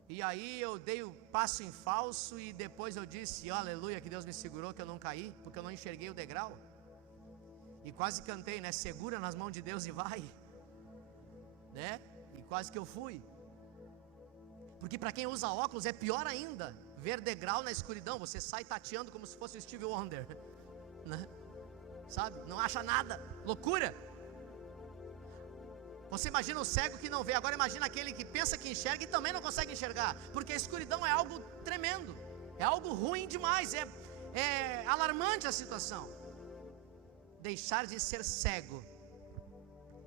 E aí eu dei o passo em falso e depois eu disse, aleluia, que Deus me segurou, que eu não caí, porque eu não enxerguei o degrau. E quase cantei, né? Segura nas mãos de Deus e vai, né? E quase que eu fui. Porque para quem usa óculos é pior ainda, ver degrau na escuridão, você sai tateando como se fosse o Stevie Wonder, né? Sabe? Não acha nada, loucura. Você imagina o cego que não vê, agora imagina aquele que pensa que enxerga e também não consegue enxergar, porque a escuridão é algo tremendo, é algo ruim demais, é alarmante a situação. Deixar de ser cego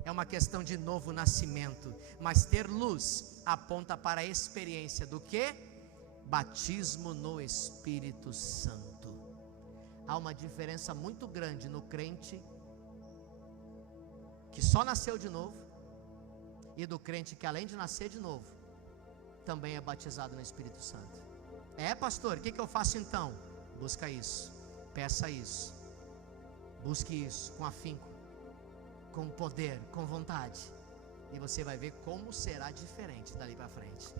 é uma questão de novo nascimento, mas ter luz aponta para a experiência do que? Batismo no Espírito Santo. Há uma diferença muito grande no crente que só nasceu de novo e do crente que além de nascer de novo também é batizado no Espírito Santo. Pastor, o que eu faço então? Busca isso, peça isso, busque isso com afinco, com poder, com vontade, e você vai ver como será diferente dali para frente.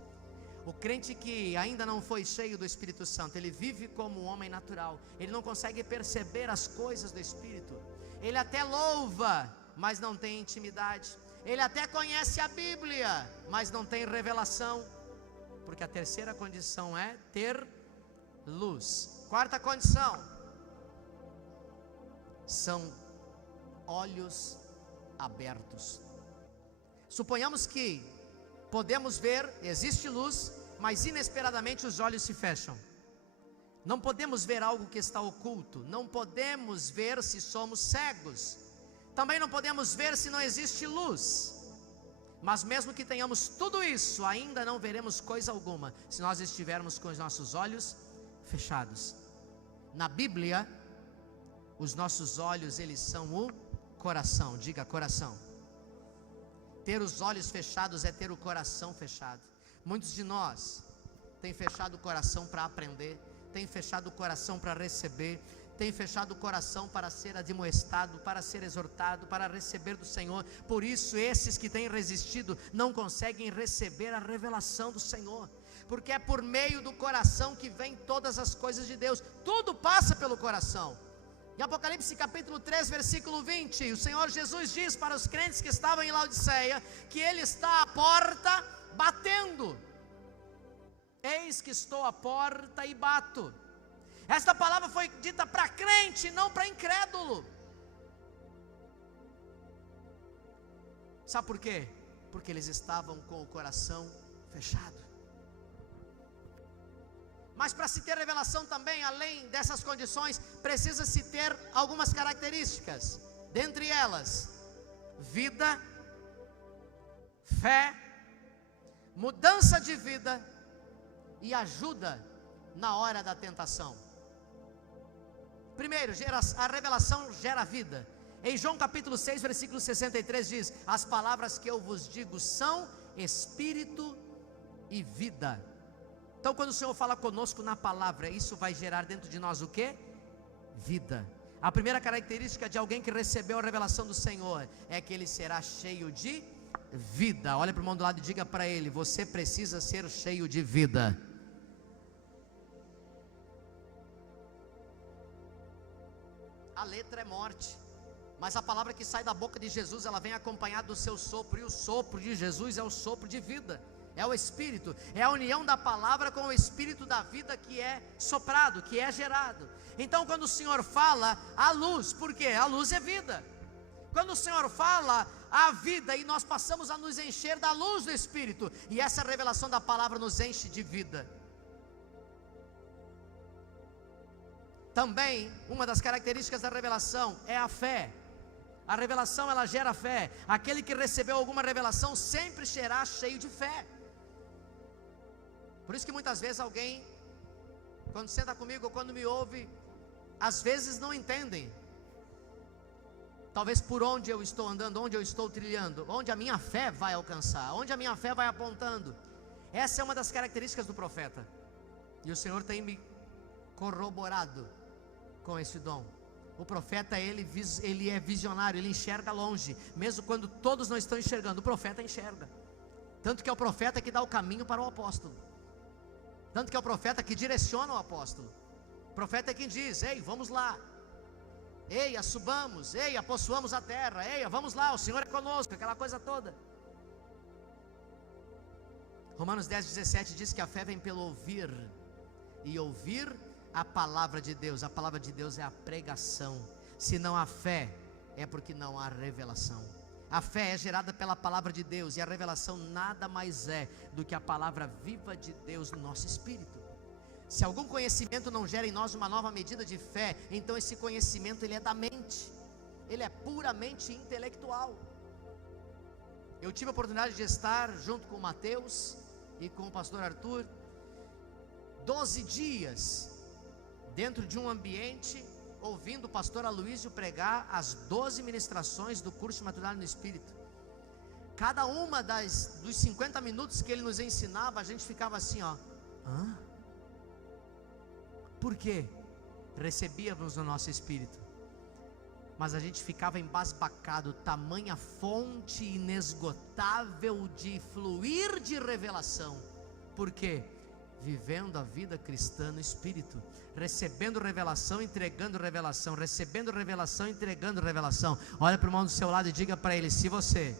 O crente que ainda não foi cheio do Espírito Santo, ele vive como um homem natural, ele não consegue perceber as coisas do Espírito, ele até louva, mas não tem intimidade, ele até conhece a Bíblia, mas não tem revelação, porque a terceira condição é ter luz. Quarta condição são olhos abertos. Suponhamos que podemos ver, existe luz, mas inesperadamente os olhos se fecham. Não podemos ver algo que está oculto, não podemos ver se somos cegos, também não podemos ver se não existe luz. Mas mesmo que tenhamos tudo isso, ainda não veremos coisa alguma, se nós estivermos com os nossos olhos fechados. Na Bíblia, os nossos olhos, eles são o coração. Diga coração. Ter os olhos fechados é ter o coração fechado. Muitos de nós têm fechado o coração para aprender, têm fechado o coração para receber, têm fechado o coração para ser admoestado, para ser exortado, para receber do Senhor. Por isso esses que têm resistido não conseguem receber a revelação do Senhor, porque é por meio do coração que vem todas as coisas de Deus. Tudo passa pelo coração. Em Apocalipse capítulo 3, versículo 20, o Senhor Jesus diz para os crentes que estavam em Laodiceia, que Ele está à porta batendo. Eis que estou à porta e bato. Esta palavra foi dita para crente, não para incrédulo. Sabe por quê? Porque eles estavam com o coração fechado. Mas para se ter revelação também, além dessas condições, precisa-se ter algumas características. Dentre elas, vida, fé, mudança de vida e ajuda na hora da tentação. Primeiro, a revelação gera vida. Em João capítulo 6, versículo 63 diz: as palavras que eu vos digo são espírito e vida. Então quando o Senhor fala conosco na palavra, isso vai gerar dentro de nós o quê? Vida. A primeira característica de alguém que recebeu a revelação do Senhor é que ele será cheio de vida. Olha para o irmão do lado e diga para ele: você precisa ser cheio de vida. A letra é morte, mas a palavra que sai da boca de Jesus, ela vem acompanhada do seu sopro, e o sopro de Jesus é o sopro de vida, é o Espírito, é a união da palavra com o Espírito da vida que é soprado, que é gerado. Então quando o Senhor fala, a luz, por quê? A luz é vida. Quando o Senhor fala, a vida, e nós passamos a nos encher da luz do Espírito, e essa revelação da palavra nos enche de vida. Também, uma das características da revelação é a fé. A revelação, ela gera fé. Aquele que recebeu alguma revelação sempre será cheio de fé. Por isso que muitas vezes alguém, quando senta comigo ou quando me ouve, às vezes não entendem. Talvez por onde eu estou andando, onde eu estou trilhando, onde a minha fé vai alcançar, onde a minha fé vai apontando. Essa é uma das características do profeta. E o Senhor tem me corroborado com esse dom. O profeta, ele é visionário, ele enxerga longe, mesmo quando todos não estão enxergando, o profeta enxerga. Tanto que é o profeta que dá o caminho para o apóstolo, tanto que é o profeta que direciona o apóstolo. O profeta é quem diz: ei, vamos lá, eia, subamos, eia, possuamos a terra, eia, vamos lá, o Senhor é conosco, aquela coisa toda. Romanos 10:17 diz que a fé vem pelo ouvir, e ouvir a palavra de Deus. A palavra de Deus é a pregação. Se não há fé, é porque não há revelação. A fé é gerada pela palavra de Deus, e a revelação nada mais é do que a palavra viva de Deus no nosso espírito. Se algum conhecimento não gera em nós uma nova medida de fé, então esse conhecimento ele é da mente, ele é puramente intelectual. Eu tive a oportunidade de estar junto com o Mateus e com o pastor Arthur 12 dias dentro de um ambiente, ouvindo o pastor Aloísio pregar as 12 ministrações do curso de maturidade no Espírito. Cada uma dos 50 minutos que ele nos ensinava, a gente ficava assim, ó. Hã? Por quê? Recebíamos no nosso espírito, mas a gente ficava embasbacado, tamanha fonte inesgotável de fluir de revelação. Por quê? Vivendo a vida cristã no Espírito, recebendo revelação, entregando revelação, recebendo revelação, entregando revelação. Olha para o irmão do seu lado e diga para ele: se você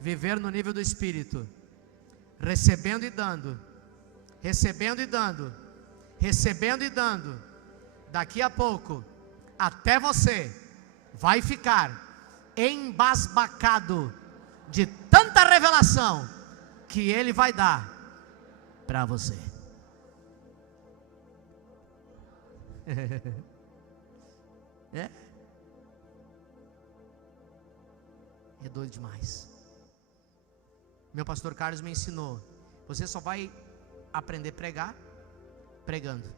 viver no nível do Espírito, recebendo e dando, recebendo e dando, recebendo e dando, daqui a pouco, até você vai ficar embasbacado de tanta revelação que Ele vai dar para você. É doido demais. Meu pastor Carlos me ensinou: você só vai aprender a pregar pregando.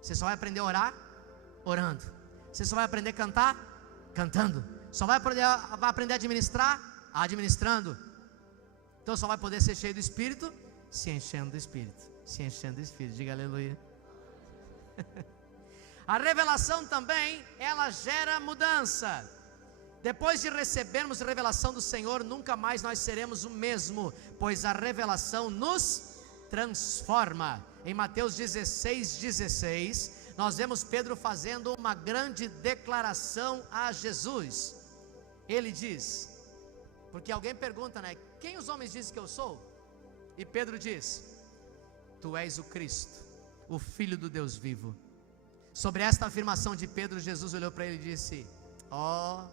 Você só vai aprender a orar orando. Você só vai aprender a cantar cantando. Só vai aprender a administrar administrando. Então só vai poder ser cheio do Espírito se enchendo do Espírito. Se enchendo do Espírito. Diga aleluia. A revelação também, ela gera mudança. Depois de recebermos a revelação do Senhor, nunca mais nós seremos o mesmo, pois a revelação nos transforma. Em Mateus 16:16, nós vemos Pedro fazendo uma grande declaração a Jesus. Ele diz, porque alguém pergunta, né? Quem os homens dizem que eu sou? E Pedro diz: tu és o Cristo, o Filho do Deus vivo. Sobre esta afirmação de Pedro, Jesus olhou para ele e disse: ó,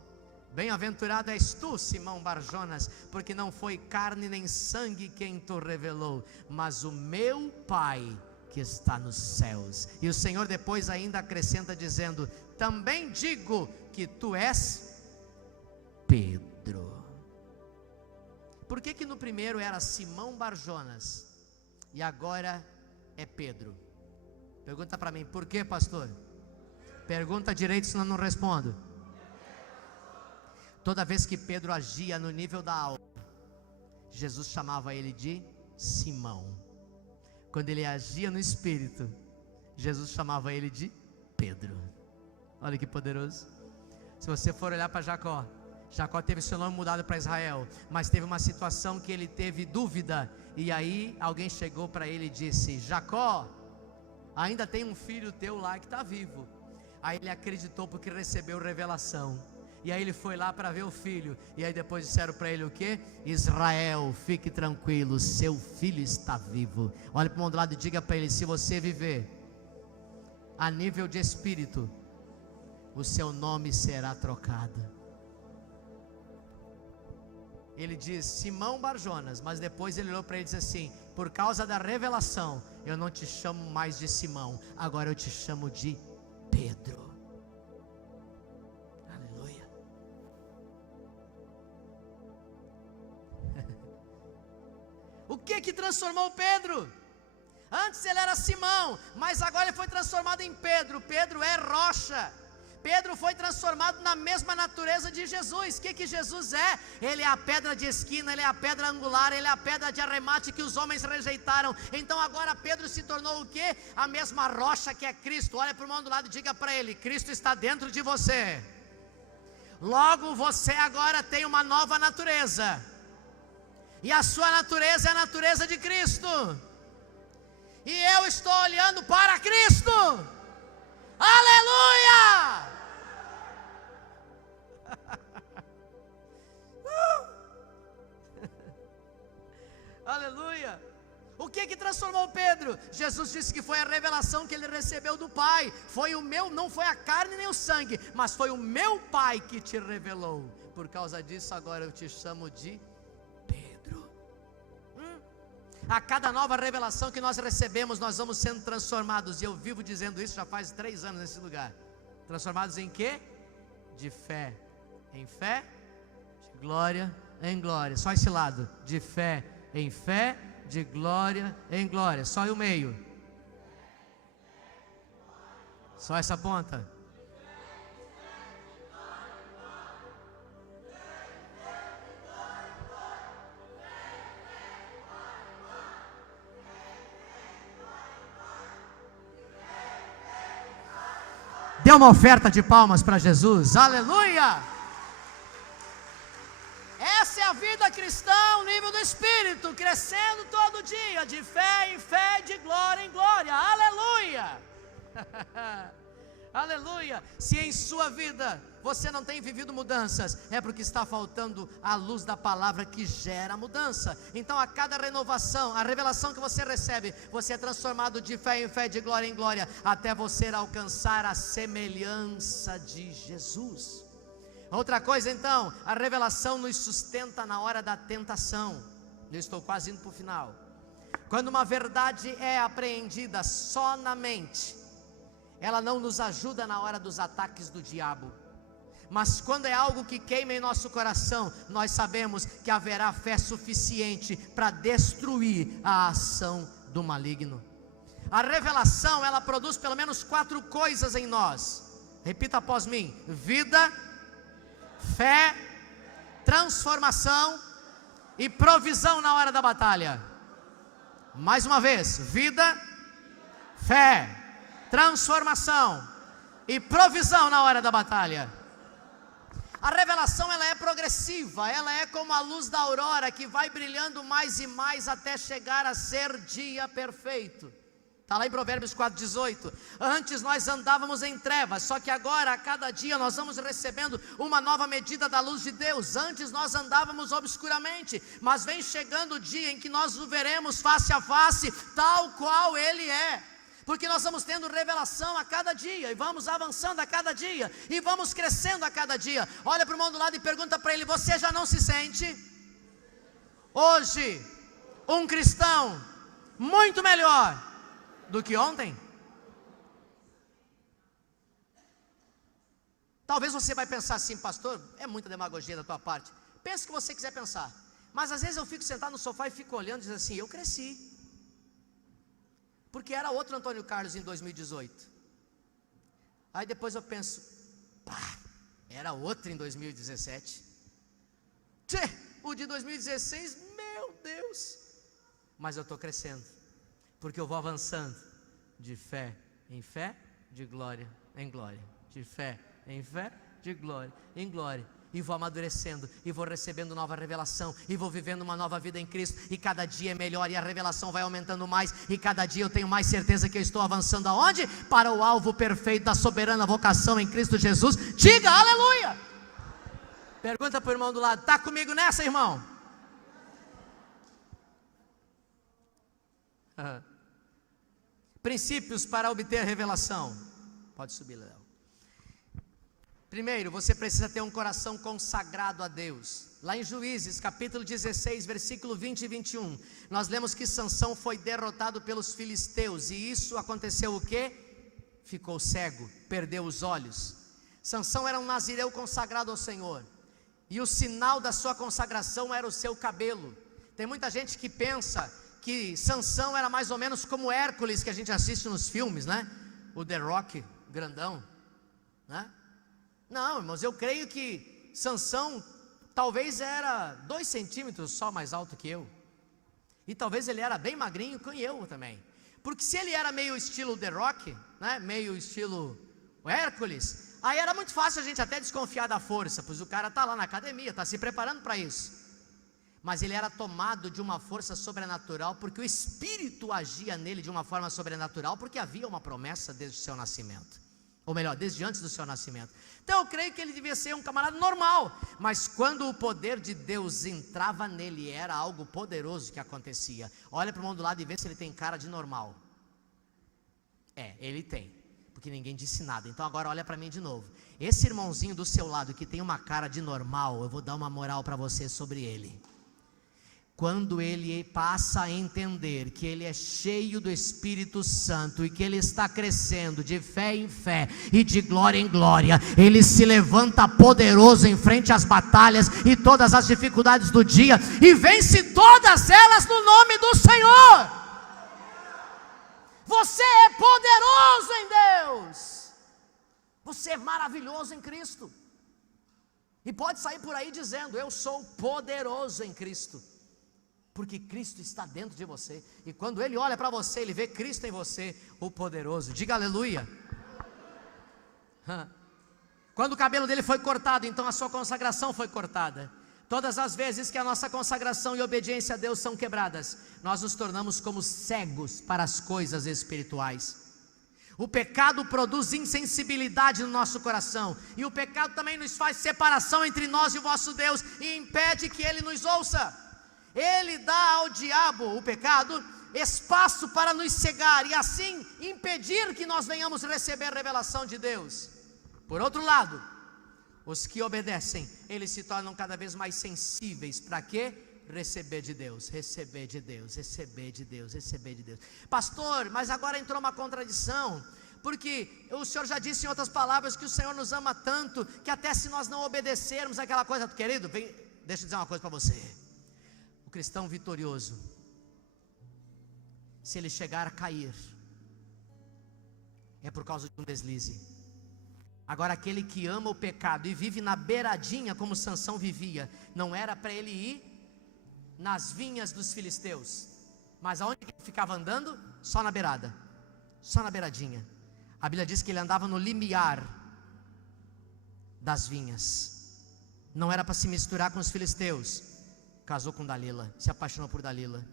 bem-aventurado és tu, Simão Barjonas, porque não foi carne nem sangue quem tu revelou, mas o meu Pai que está nos céus. E o Senhor depois ainda acrescenta dizendo: também digo que tu és Pedro. Por que no primeiro era Simão Barjonas e agora é Pedro? Pergunta para mim, por que, pastor? Pergunta direito, senão não respondo. Toda vez que Pedro agia no nível da alma, Jesus chamava ele de Simão. Quando ele agia no Espírito, Jesus chamava ele de Pedro. Olha que poderoso. Se você for olhar para Jacó, Jacó teve seu nome mudado para Israel, mas teve uma situação que ele teve dúvida, e aí alguém chegou para ele e disse: Jacó, ainda tem um filho teu lá que está vivo. Aí ele acreditou porque recebeu revelação. E aí ele foi lá para ver o filho. E aí depois disseram para ele o quê? Israel, fique tranquilo, seu filho está vivo. Olha para o irmão do lado e diga para ele: se você viver a nível de espírito, o seu nome será trocado. Ele diz Simão Barjonas, mas depois ele olhou para ele e disse assim: por causa da revelação, eu não te chamo mais de Simão, agora eu te chamo de Pedro. Aleluia. O que transformou Pedro? Antes ele era Simão, mas agora ele foi transformado em Pedro. Pedro é rocha. Pedro foi transformado na mesma natureza de Jesus. O que Jesus é? Ele é a pedra de esquina, ele é a pedra angular, ele é a pedra de arremate que os homens rejeitaram. Então agora Pedro se tornou o quê? A mesma rocha que é Cristo. Olha para o irmão do lado e diga para ele: Cristo está dentro de você. Logo você agora tem uma nova natureza. E a sua natureza é a natureza de Cristo. E eu estou olhando para Cristo. Aleluia! Aleluia! O que transformou Pedro? Jesus disse que foi a revelação que ele recebeu do Pai. Foi o meu, não foi a carne nem o sangue, mas foi o meu Pai que te revelou. Por causa disso agora eu te chamo de Pedro. A cada nova revelação que nós recebemos, nós vamos sendo transformados. E eu vivo dizendo isso já faz 3 anos nesse lugar. Transformados em quê? De fé em fé, de glória em glória. Só esse lado. De fé em fé, de glória em glória. Só o meio. Só essa ponta. Dê uma oferta de palmas para Jesus. Aleluia! Essa é a vida cristã, o nível do Espírito, crescendo todo dia, de fé em fé, de glória em glória. Aleluia! Aleluia! Se em sua vida você não tem vivido mudanças, é porque está faltando a luz da palavra que gera mudança. Então a cada renovação, a revelação que você recebe, você é transformado de fé em fé, de glória em glória, até você alcançar a semelhança de Jesus. Outra coisa então, a revelação nos sustenta na hora da tentação. Eu estou quase indo para o final. Quando uma verdade é apreendida só na mente, ela não nos ajuda na hora dos ataques do diabo. Mas quando é algo que queima em nosso coração, nós sabemos que haverá fé suficiente para destruir a ação do maligno. A revelação, ela produz pelo menos 4 coisas em nós. Repita após mim: vida, fé, transformação e provisão na hora da batalha. Mais uma vez: vida, fé, transformação e provisão na hora da batalha. A revelação, ela é progressiva, ela é como a luz da aurora que vai brilhando mais e mais até chegar a ser dia perfeito. Está lá em Provérbios 4,18. Antes nós andávamos em trevas, só que agora a cada dia nós vamos recebendo uma nova medida da luz de Deus. Antes nós andávamos obscuramente, mas vem chegando o dia em que nós o veremos face a face, tal qual Ele é. Porque nós vamos tendo revelação a cada dia, e vamos avançando a cada dia, e vamos crescendo a cada dia. Olha para o irmão do lado e pergunta para ele: você já não se sente hoje um cristão muito melhor do que ontem? Talvez você vai pensar assim: pastor, é muita demagogia da tua parte. Pensa o que você quiser pensar, mas às vezes eu fico sentado no sofá e fico olhando e diz assim: eu cresci. Porque era outro Antônio Carlos em 2018. Aí depois eu penso: pá, era outro em 2017. Tchê, o de 2016, meu Deus. Mas eu estou crescendo, porque eu vou avançando de fé em fé, de glória em glória, de fé em fé, de glória em glória. E vou amadurecendo, e vou recebendo nova revelação, e vou vivendo uma nova vida em Cristo, e cada dia é melhor, e a revelação vai aumentando mais, e cada dia eu tenho mais certeza que eu estou avançando aonde? Para o alvo perfeito da soberana vocação em Cristo Jesus. Diga aleluia! Pergunta para o irmão do lado: está comigo nessa, irmão? Princípios para obter revelação. Pode subir, Léo. Primeiro, você precisa ter um coração consagrado a Deus. Lá em Juízes, capítulo 16, versículo 20 e 21, nós lemos que Sansão foi derrotado pelos filisteus. E isso aconteceu o quê? Ficou cego, perdeu os olhos. Sansão era um nazireu consagrado ao Senhor, e o sinal da sua consagração era o seu cabelo. Tem muita gente que pensa que Sansão era mais ou menos como Hércules, que a gente assiste nos filmes, né? O The Rock, grandão, né? Não, irmãos, eu creio que Sansão talvez era 2 centímetros só mais alto que eu. E talvez ele era bem magrinho como eu também. Porque se ele era meio estilo The Rock, né, meio estilo Hércules, aí era muito fácil a gente até desconfiar da força, pois o cara está lá na academia, está se preparando para isso. Mas ele era tomado de uma força sobrenatural, porque o Espírito agia nele de uma forma sobrenatural, porque havia uma promessa desde o seu nascimento. Ou melhor, desde antes do seu nascimento. Então eu creio que ele devia ser um camarada normal, mas quando o poder de Deus entrava nele, era algo poderoso que acontecia. Olha para o irmão do lado e vê se ele tem cara de normal. Ele tem, porque ninguém disse nada. Então agora olha para mim de novo. Esse irmãozinho do seu lado que tem uma cara de normal, eu vou dar uma moral para você sobre ele. Quando ele passa a entender que ele é cheio do Espírito Santo e que ele está crescendo de fé em fé e de glória em glória, ele se levanta poderoso em frente às batalhas e todas as dificuldades do dia, e vence todas elas no nome do Senhor. Você é poderoso em Deus, você é maravilhoso em Cristo, e pode sair por aí dizendo: eu sou poderoso em Cristo, porque Cristo está dentro de você, e quando Ele olha para você, Ele vê Cristo em você, o poderoso. Diga aleluia. Quando o cabelo dele foi cortado, então a sua consagração foi cortada. Todas as vezes que a nossa consagração e obediência a Deus são quebradas, nós nos tornamos como cegos para as coisas espirituais. O pecado produz insensibilidade no nosso coração, e o pecado também nos faz separação entre nós e o vosso Deus, e impede que Ele nos ouça. Ele dá ao diabo, o pecado, espaço para nos cegar e assim impedir que nós venhamos receber revelação de Deus. Por outro lado, os que obedecem, eles se tornam cada vez mais sensíveis. Para quê? Receber de Deus, receber de Deus, receber de Deus, receber de Deus. Pastor, mas agora entrou uma contradição, porque o Senhor já disse em outras palavras que o Senhor nos ama tanto, que até se nós não obedecermos aquela coisa, querido, deixa eu dizer uma coisa para você, o cristão vitorioso, se ele chegar a cair, é por causa de um deslize. Agora aquele que ama o pecado e vive na beiradinha, como Sansão vivia, não era para ele ir nas vinhas dos filisteus, mas aonde ele ficava andando? Só na beirada, só na beiradinha. A Bíblia diz que ele andava no limiar das vinhas, não era para se misturar com os filisteus. Casou com Dalila, se apaixonou por Dalila,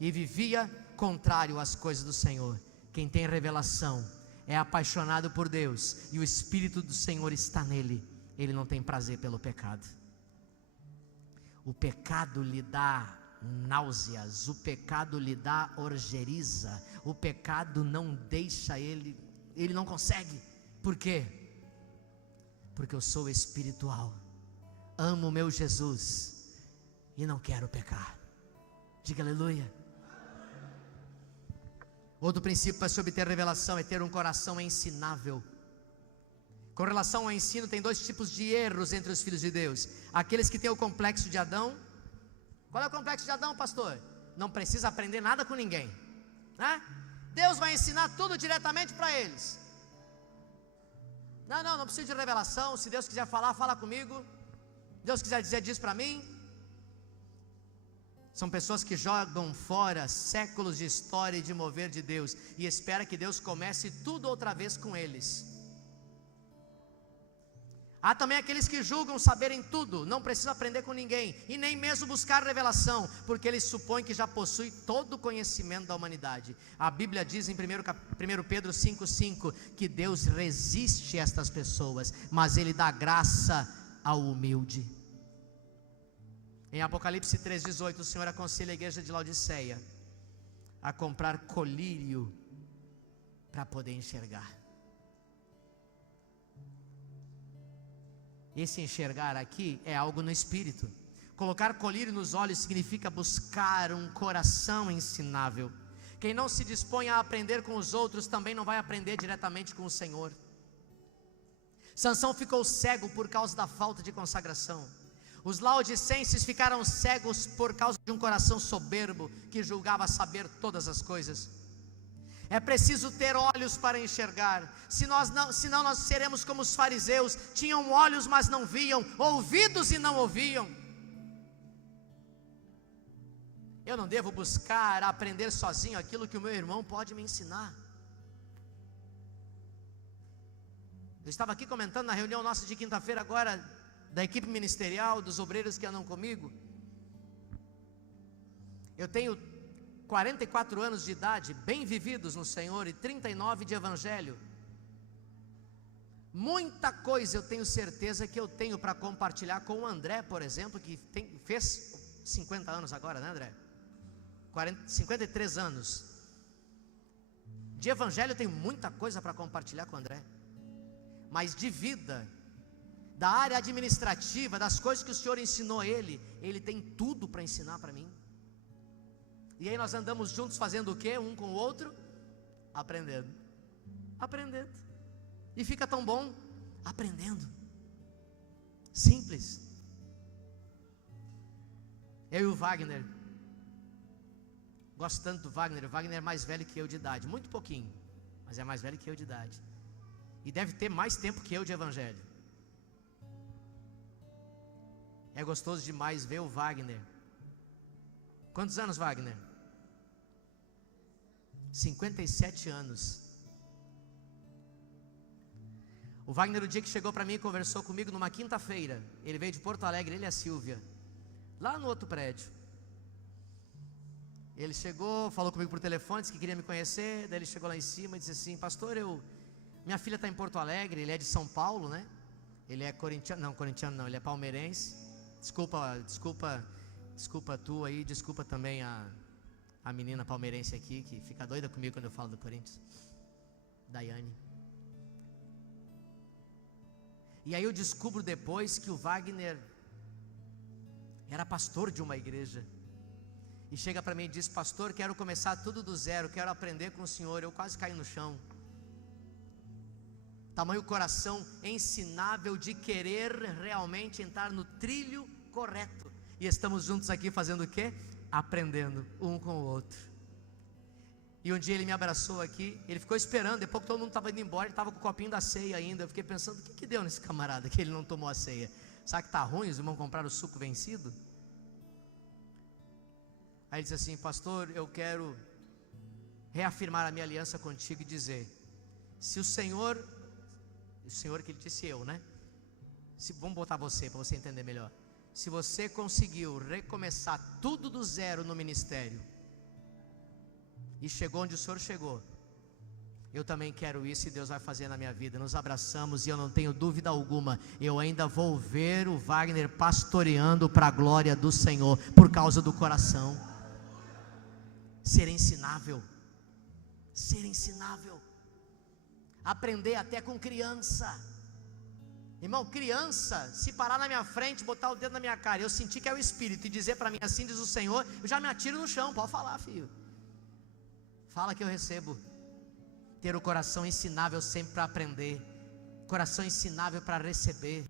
e vivia contrário às coisas do Senhor. Quem tem revelação é apaixonado por Deus, e o Espírito do Senhor está nele, ele não tem prazer pelo pecado. O pecado lhe dá náuseas, o pecado lhe dá orgeriza, o pecado não deixa ele não consegue. Por quê? Porque eu sou espiritual, amo o meu Jesus e não quero pecar. Diga aleluia. Outro princípio para se obter revelação é ter um coração ensinável. Com relação ao ensino, tem dois tipos de erros entre os filhos de Deus: aqueles que têm o complexo de Adão. Qual é o complexo de Adão, pastor? Não precisa aprender nada com ninguém, né? Deus vai ensinar tudo diretamente para eles. Não precisa de revelação. Se Deus quiser falar, fala comigo. Deus quiser dizer, diz para mim. São pessoas que jogam fora séculos de história e de mover de Deus, e espera que Deus comece tudo outra vez com eles. Há também aqueles que julgam saberem tudo, não precisam aprender com ninguém, e nem mesmo buscar revelação, porque eles supõem que já possuem todo o conhecimento da humanidade. A Bíblia diz em 1 Pedro 5,5 que Deus resiste a estas pessoas, mas Ele dá graça ao humilde. Em Apocalipse 3,18, o Senhor aconselha a igreja de Laodiceia a comprar colírio para poder enxergar. Esse enxergar aqui é algo no espírito. Colocar colírio nos olhos significa buscar um coração ensinável. Quem não se dispõe a aprender com os outros também não vai aprender diretamente com o Senhor. Sansão ficou cego por causa da falta de consagração. Os laodicenses ficaram cegos por causa de um coração soberbo que julgava saber todas as coisas. É preciso ter olhos para enxergar. Senão nós seremos como os fariseus: tinham olhos mas não viam, ouvidos e não ouviam. Eu não devo buscar aprender sozinho aquilo que o meu irmão pode me ensinar. Eu estava aqui comentando na reunião nossa de quinta-feira agora, da equipe ministerial, dos obreiros que andam comigo. Eu tenho 44 anos de idade, bem vividos no Senhor, e 39 de evangelho. Muita coisa eu tenho certeza que eu tenho para compartilhar com o André, por exemplo, que fez 50 anos agora, né, André? 53 anos. De evangelho eu tenho muita coisa para compartilhar com o André. Mas de vida, da área administrativa, das coisas que o Senhor ensinou ele tem tudo para ensinar para mim. E aí nós andamos juntos fazendo o quê? Um com o outro? Aprendendo. E fica tão bom aprendendo. Simples. Eu e o Wagner, gosto tanto do Wagner. O Wagner é mais velho que eu de idade, muito pouquinho, mas é mais velho que eu de idade, e deve ter mais tempo que eu de evangelho. É gostoso demais ver o Wagner. Quantos anos, Wagner? 57 anos. O Wagner, o dia que chegou para mim e conversou comigo numa quinta-feira, ele veio de Porto Alegre, ele e a Silvia, lá no outro prédio. Ele chegou, falou comigo por telefone, disse que queria me conhecer. Daí ele chegou lá em cima e disse assim: pastor, minha filha está em Porto Alegre. Ele é de São Paulo, né? Ele é corintiano não, ele é palmeirense. Desculpa tu aí, desculpa também a menina palmeirense aqui, que fica doida comigo quando eu falo do Corinthians, Daiane. E aí eu descubro depois que o Wagner era pastor de uma igreja. E chega para mim e diz: pastor, quero começar tudo do zero, quero aprender com o senhor. Eu quase caí no chão. tamanho coração ensinável de querer realmente entrar no trilho correto. E estamos juntos aqui fazendo o quê? Aprendendo um com o outro. E um dia ele me abraçou aqui, ele ficou esperando, depois que todo mundo estava indo embora, ele estava com o copinho da ceia ainda. Eu fiquei pensando, o que deu nesse camarada que ele não tomou a ceia? Será que está ruim, os irmãos compraram o suco vencido? Aí ele disse assim: pastor, eu quero reafirmar a minha aliança contigo e dizer, se o Senhor que ele disse eu, né? Vamos botar você, para você entender melhor. Se você conseguiu recomeçar tudo do zero no ministério, e chegou onde o Senhor chegou, eu também quero isso, e Deus vai fazer na minha vida. Nos abraçamos, e eu não tenho dúvida alguma, eu ainda vou ver o Wagner pastoreando para a glória do Senhor, por causa do coração. Ser ensinável, aprender até com criança. Irmão, criança, se parar na minha frente, botar o dedo na minha cara, eu sentir que é o Espírito, e dizer para mim, assim diz o Senhor, eu já me atiro no chão. Pode falar, filho, fala que eu recebo. Ter o coração ensinável sempre para aprender, coração ensinável para receber.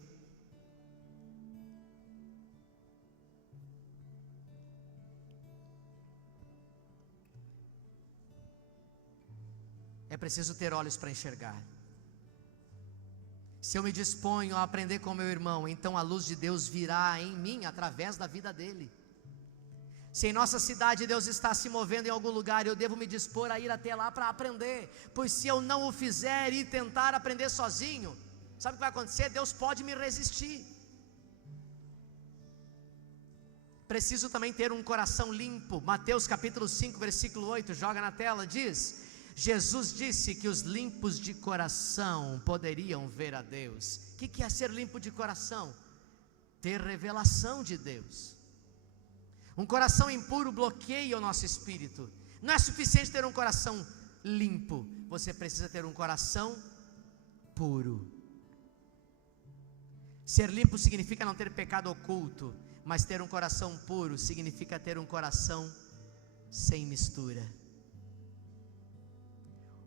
É preciso ter olhos para enxergar. Se eu me disponho a aprender com meu irmão, então a luz de Deus virá em mim através da vida dele. Se em nossa cidade Deus está se movendo em algum lugar, eu devo me dispor a ir até lá para aprender, pois se eu não o fizer e tentar aprender sozinho, sabe o que vai acontecer? Deus pode me resistir. Preciso também ter um coração limpo. Mateus capítulo 5, versículo 8, joga na tela, diz: Jesus disse que os limpos de coração poderiam ver a Deus. O que é ser limpo de coração? Ter revelação de Deus. Um coração impuro bloqueia o nosso espírito. Não é suficiente ter um coração limpo, você precisa ter um coração puro. Ser limpo significa não ter pecado oculto, mas ter um coração puro significa ter um coração sem mistura.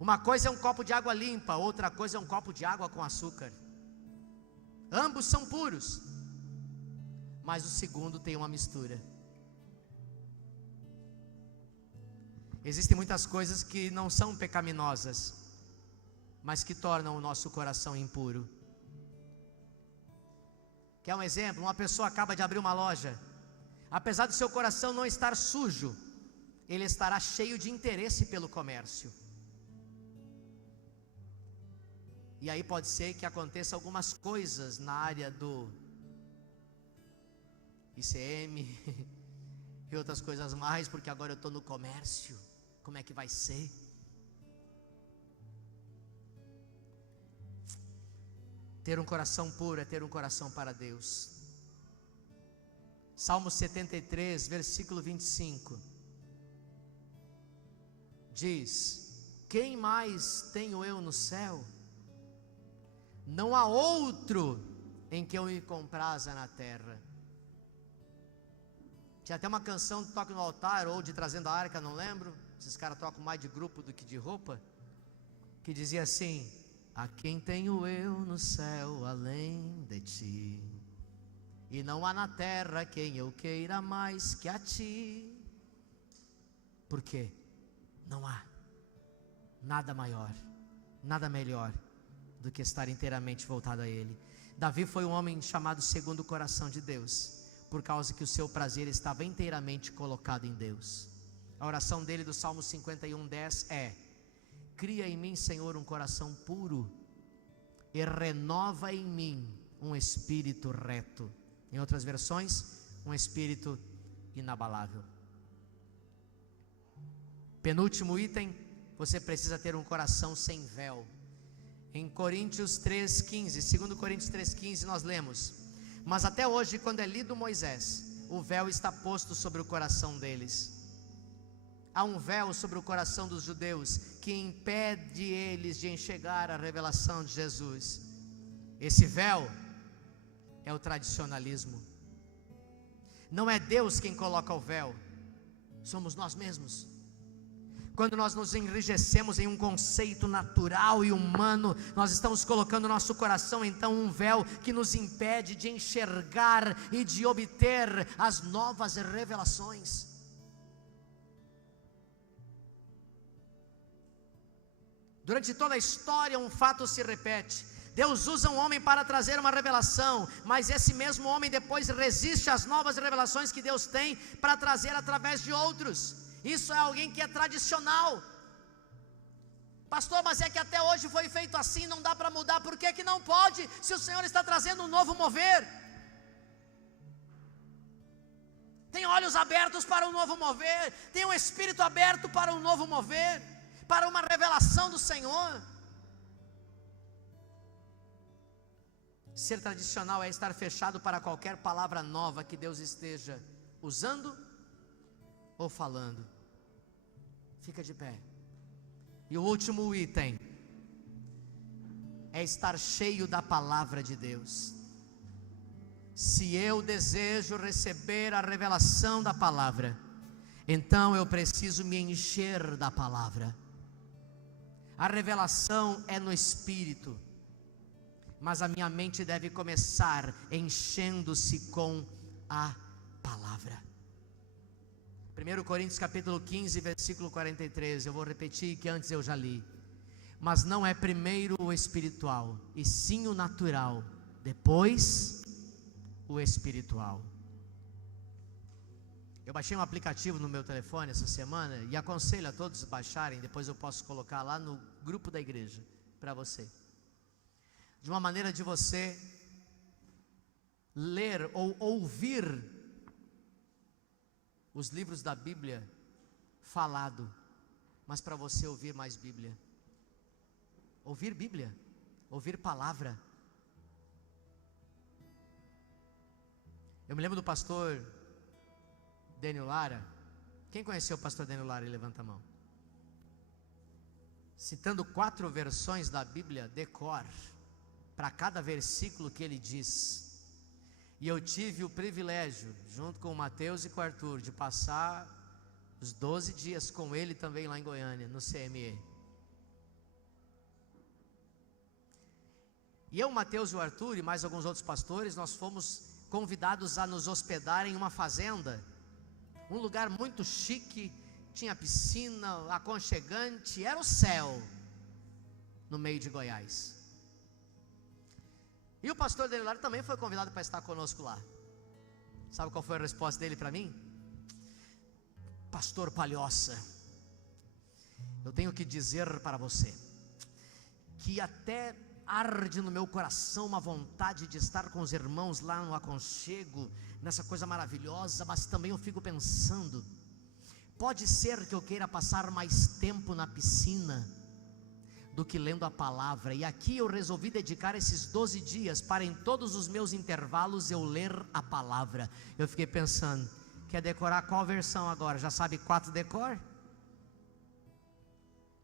Uma coisa é um copo de água limpa, outra coisa é um copo de água com açúcar. Ambos são puros, mas o segundo tem uma mistura. Existem muitas coisas que não são pecaminosas, mas que tornam o nosso coração impuro. Quer um exemplo? Uma pessoa acaba de abrir uma loja. Apesar do seu coração não estar sujo, ele estará cheio de interesse pelo comércio. E aí pode ser que aconteça algumas coisas na área do ICM e outras coisas mais, porque agora eu estou no comércio. Como é que vai ser? Ter um coração puro é ter um coração para Deus. Salmo 73, versículo 25 diz: quem mais tenho eu no céu? Não há outro em que eu me compraza na terra. Tinha até uma canção que toca no altar, ou de Trazendo a Arca, não lembro. Esses caras tocam mais de grupo do que de roupa. Que dizia assim: a quem tenho eu no céu além de ti? E não há na terra quem eu queira mais que a ti. Por quê? Não há nada maior, nada melhor do que estar inteiramente voltado a Ele. Davi foi um homem chamado segundo o coração de Deus, por causa que o seu prazer estava inteiramente colocado em Deus. A oração dele do Salmo 51:10 é: cria em mim, Senhor, um coração puro e renova em mim um espírito reto. Em outras versões, um espírito inabalável. Penúltimo item, você precisa ter um coração sem véu. Em Coríntios 3:15, 2 Coríntios 3:15 nós lemos: mas até hoje, quando é lido Moisés, o véu está posto sobre o coração deles. Há um véu sobre o coração dos judeus que impede eles de enxergar a revelação de Jesus. Esse véu é o tradicionalismo. Não é Deus quem coloca o véu, somos nós mesmos. Quando nós nos enrijecemos em um conceito natural e humano, nós estamos colocando no nosso coração então um véu que nos impede de enxergar e de obter as novas revelações. Durante toda a história um fato se repete: Deus usa um homem para trazer uma revelação, mas esse mesmo homem depois resiste às novas revelações que Deus tem para trazer através de outros. Isso é alguém que é tradicional. Pastor, mas é que até hoje foi feito assim, não dá para mudar. Por que não pode, se o Senhor está trazendo um novo mover? Tem olhos abertos para um novo mover, tem um espírito aberto para um novo mover, para uma revelação do Senhor. Ser tradicional é estar fechado para qualquer palavra nova que Deus esteja usando ou falando. Fica de pé. E o último item é estar cheio da palavra de Deus. Se eu desejo receber a revelação da palavra, então eu preciso me encher da palavra. A revelação é no Espírito, mas a minha mente deve começar enchendo-se com a palavra. 1 Coríntios capítulo 15, versículo 43, eu vou repetir que antes eu já li. Mas não é primeiro o espiritual, e sim o natural, depois o espiritual. Eu baixei um aplicativo no meu telefone essa semana, e aconselho a todos baixarem, depois eu posso colocar lá no grupo da igreja, para você. De uma maneira de você ler ou ouvir os livros da Bíblia falado, mas para você ouvir mais Bíblia. Ouvir Bíblia, ouvir palavra. Eu me lembro do pastor Daniel Lara. Quem conheceu o pastor Daniel Lara? Levanta a mão. Citando 4 versões da Bíblia de cor, para cada versículo que ele diz. E eu tive o privilégio, junto com o Mateus e com o Arthur, de passar os 12 dias com ele também lá em Goiânia, no CME. E eu, o Mateus e o Arthur e mais alguns outros pastores, nós fomos convidados a nos hospedar em uma fazenda, um lugar muito chique, tinha piscina, aconchegante, era o céu, no meio de Goiás. E o pastor Daniel também foi convidado para estar conosco lá. Sabe qual foi a resposta dele para mim? Pastor Palhoça, eu tenho que dizer para você que até arde no meu coração uma vontade de estar com os irmãos lá no aconchego, nessa coisa maravilhosa, mas também eu fico pensando, pode ser que eu queira passar mais tempo na piscina do que lendo a palavra, e aqui eu resolvi dedicar esses 12 dias para em todos os meus intervalos eu ler a palavra. Eu fiquei pensando, quer decorar qual versão agora? Já sabe 4 decor?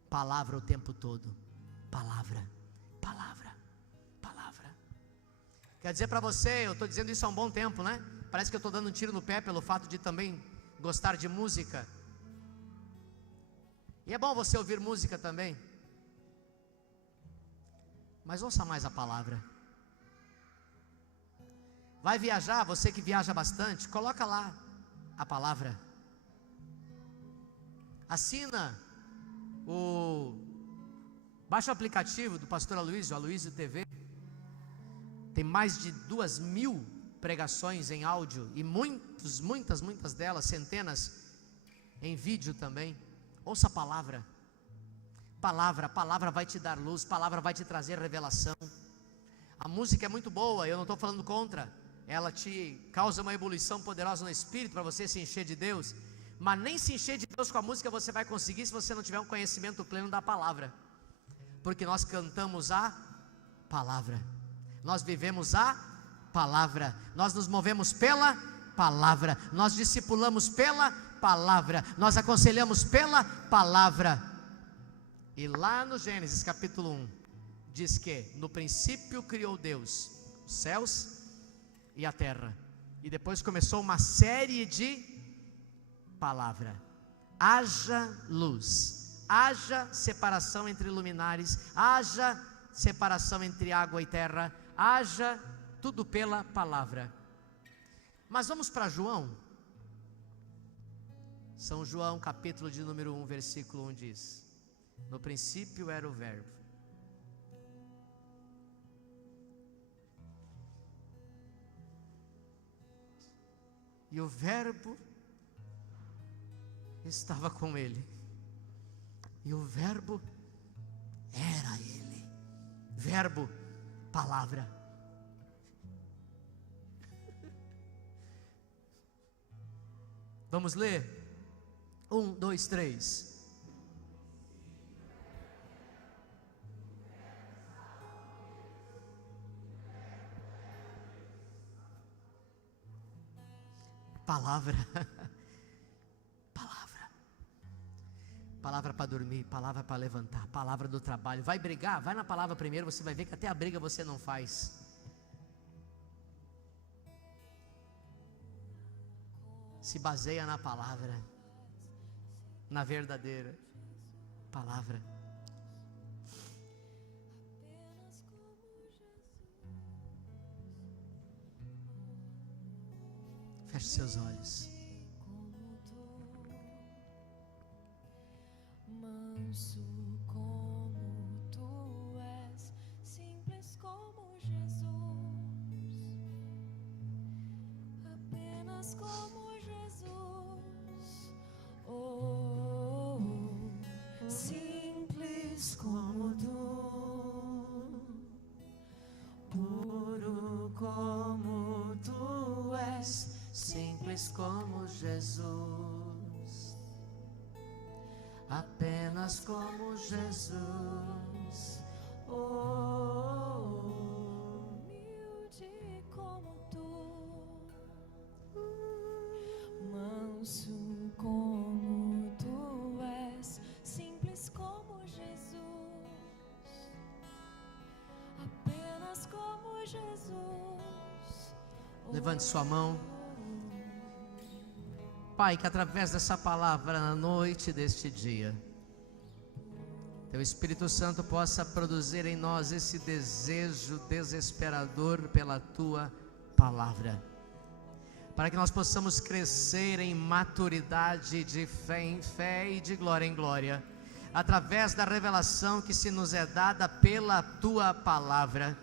Palavra o tempo todo, palavra, palavra, palavra. Quer dizer para você, eu estou dizendo isso há um bom tempo, né? Parece que eu estou dando um tiro no pé pelo fato de também gostar de música. E é bom você ouvir música também, mas ouça mais a palavra. Vai viajar, você que viaja bastante, coloca lá a palavra. Assina baixa o aplicativo do pastor Aloysio TV. Tem mais de 2.000 pregações em áudio e muitas delas, centenas em vídeo também. Ouça a palavra. A palavra vai te dar luz, palavra vai te trazer revelação. A música é muito boa, eu não estou falando contra, ela te causa uma ebulição poderosa no espírito para você se encher de Deus, mas nem se encher de Deus com a música você vai conseguir se você não tiver um conhecimento pleno da palavra, porque nós cantamos a palavra, nós vivemos a palavra, nós nos movemos pela palavra, nós discipulamos pela palavra, nós aconselhamos pela palavra. E lá no Gênesis capítulo 1, diz que no princípio criou Deus os céus e a terra. E depois começou uma série de palavras. Haja luz, haja separação entre luminares, haja separação entre água e terra, haja tudo pela palavra. Mas vamos para João. São João, capítulo de número 1, versículo 1 diz: no princípio era o Verbo. E o Verbo estava com ele, e o Verbo era ele. Verbo, palavra. Vamos ler? 1, 2, 3. Palavra. Palavra. Palavra para dormir, palavra para levantar, palavra do trabalho. Vai brigar? Vai na palavra primeiro, você vai ver que até a briga você não faz. Se baseia na palavra, na verdadeira palavra. Feche seus olhos. Manso como tu és, simples como Jesus, apenas como Jesus. Oh, simples como tu, puro como tu és, Simples como Jesus, apenas como Jesus. Oh, humilde como tu, manso como tu és, simples como Jesus, apenas como Jesus. levante sua mão. Pai, que através dessa palavra na noite deste dia, Teu Espírito Santo possa produzir em nós esse desejo desesperador pela Tua palavra, para que nós possamos crescer em maturidade, de fé em fé e de glória em glória, através da revelação que se nos é dada pela Tua palavra.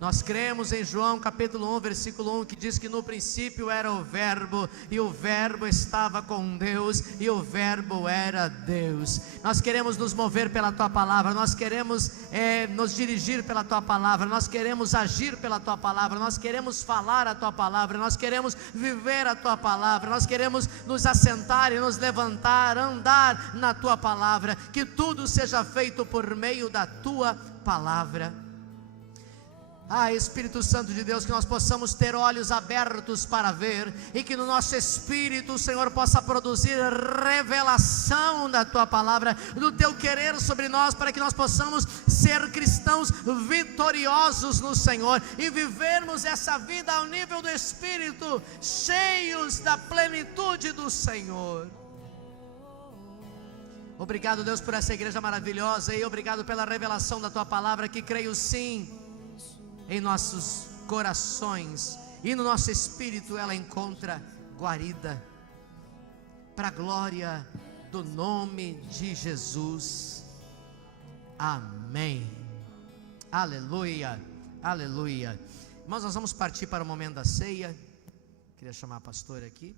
Nós cremos em João capítulo 1, versículo 1, que diz que no princípio era o Verbo, e o Verbo estava com Deus, e o Verbo era Deus. Nós queremos nos mover pela Tua palavra, nós queremos nos dirigir pela Tua palavra, nós queremos agir pela Tua palavra, nós queremos falar a Tua palavra, nós queremos viver a Tua palavra, nós queremos nos assentar e nos levantar, andar na Tua palavra, que tudo seja feito por meio da Tua palavra. Espírito Santo de Deus, que nós possamos ter olhos abertos para ver, e que no nosso espírito o Senhor possa produzir revelação da Tua palavra, do Teu querer sobre nós, para que nós possamos ser cristãos vitoriosos no Senhor, e vivermos essa vida ao nível do Espírito, cheios da plenitude do Senhor. Obrigado, Deus, por essa igreja maravilhosa, e obrigado pela revelação da Tua palavra, que creio sim em nossos corações, e no nosso espírito ela encontra guarida, para a glória do nome de Jesus. Amém. Aleluia, aleluia. Irmãos, nós vamos partir para o momento da ceia. Queria chamar a pastora aqui,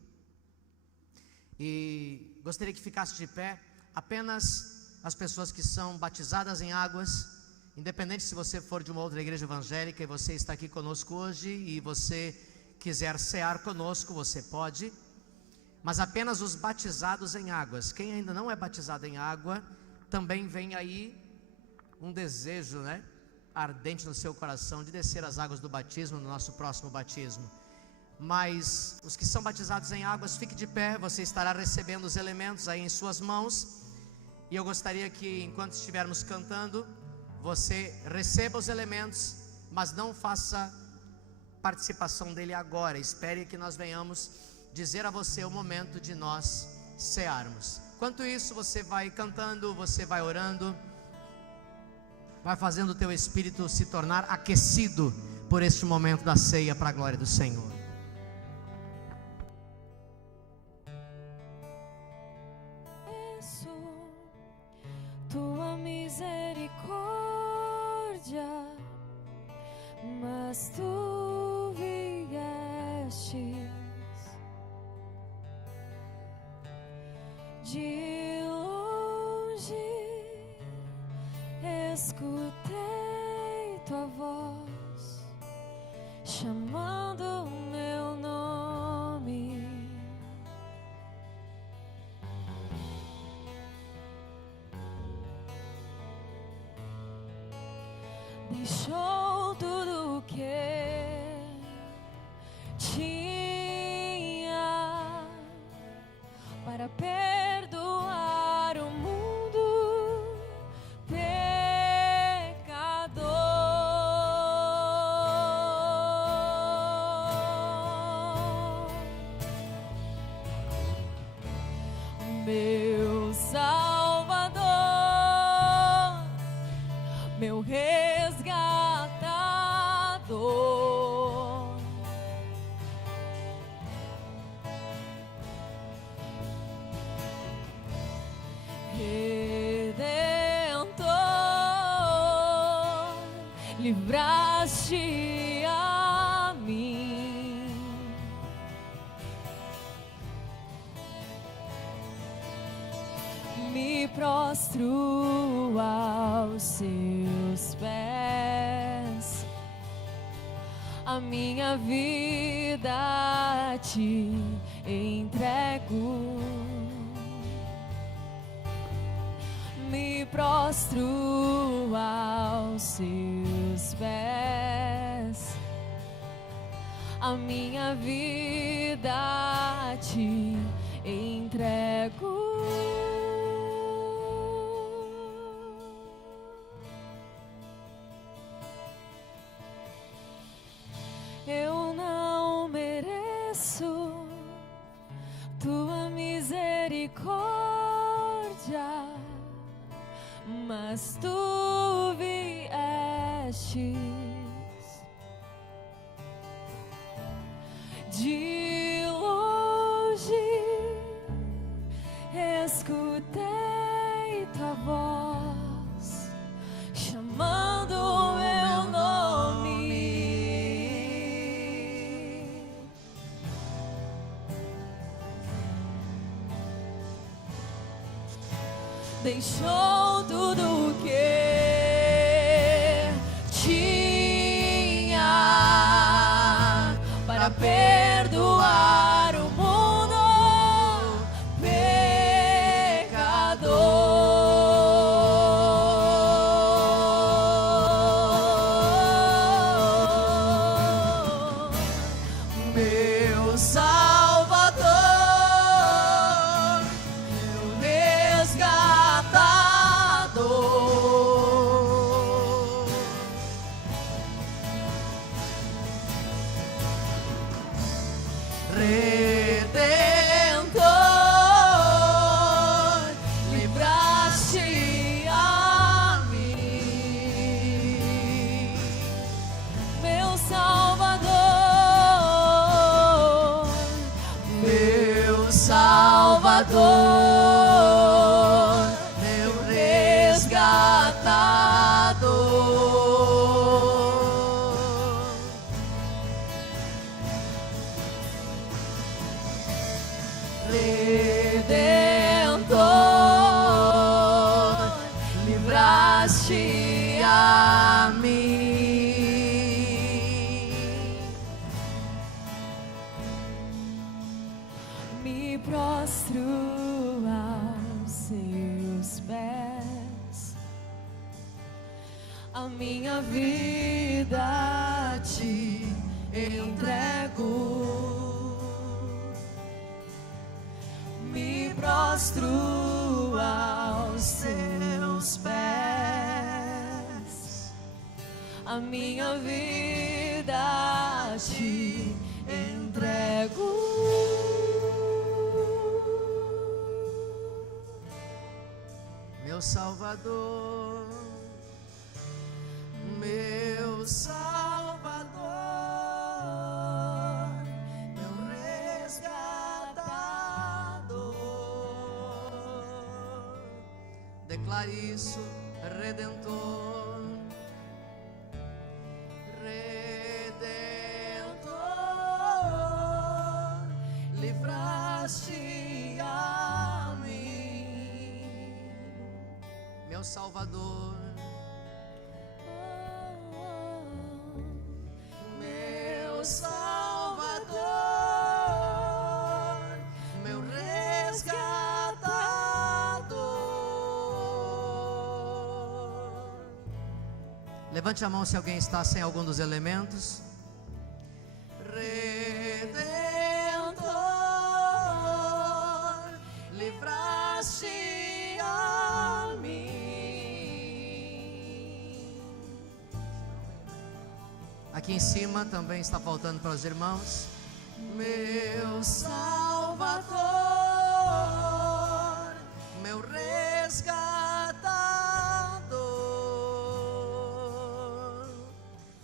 e gostaria que ficasse de pé apenas as pessoas que são batizadas em águas. Independente se você for de uma outra igreja evangélica e você está aqui conosco hoje e você quiser cear conosco, você pode, mas apenas os batizados em águas. Quem ainda não é batizado em água, também vem aí um desejo, ardente no seu coração, de descer as águas do batismo no nosso próximo batismo. Mas os que são batizados em águas, fique de pé, você estará recebendo os elementos aí em suas mãos, e eu gostaria que, enquanto estivermos cantando, você receba os elementos, mas não faça participação dele agora. Espere que nós venhamos dizer a você o momento de nós cearmos. Enquanto isso, você vai cantando, você vai orando, vai fazendo o teu espírito se tornar aquecido por este momento da ceia para a glória do Senhor. Tua misericórdia, mas tu viestes de longe, escutei tua voz chamando o meu nome. Deixou tudo o que tinha para perdoar o mundo pecador. Meu Salvador, meu resgatador, Redentor, livraste a mim. Me prostro aos seus pés, a minha vida te entrego. Me prostro aos seus pés, a minha vida te entrego. Eu não mereço tua misericórdia, mas tu viestes de longe, escutei tua voz chamando o meu nome. Deixou tudo o que tinha para perdoar o mundo pecador. Meu Salvador, meu resgatador, Redentor, livraste a mim. Meu Salvador, meu Salvador, meu resgatador, Redentor, livraste a mim. Me prostro aos seus pés, a minha vida te entrego. Me prostro aos seus pés, a minha vida te entrego. Salvador, meu Salvador, meu resgatador. Declare isso, Redentor, Redentor, livraste a mim, meu Salvador, meu Salvador, meu resgatador. Levante a mão se alguém está sem algum dos elementos. Redentor, livraste a mim. Aqui em cima também está faltando para os irmãos. Meu Salvador, meu resgatador.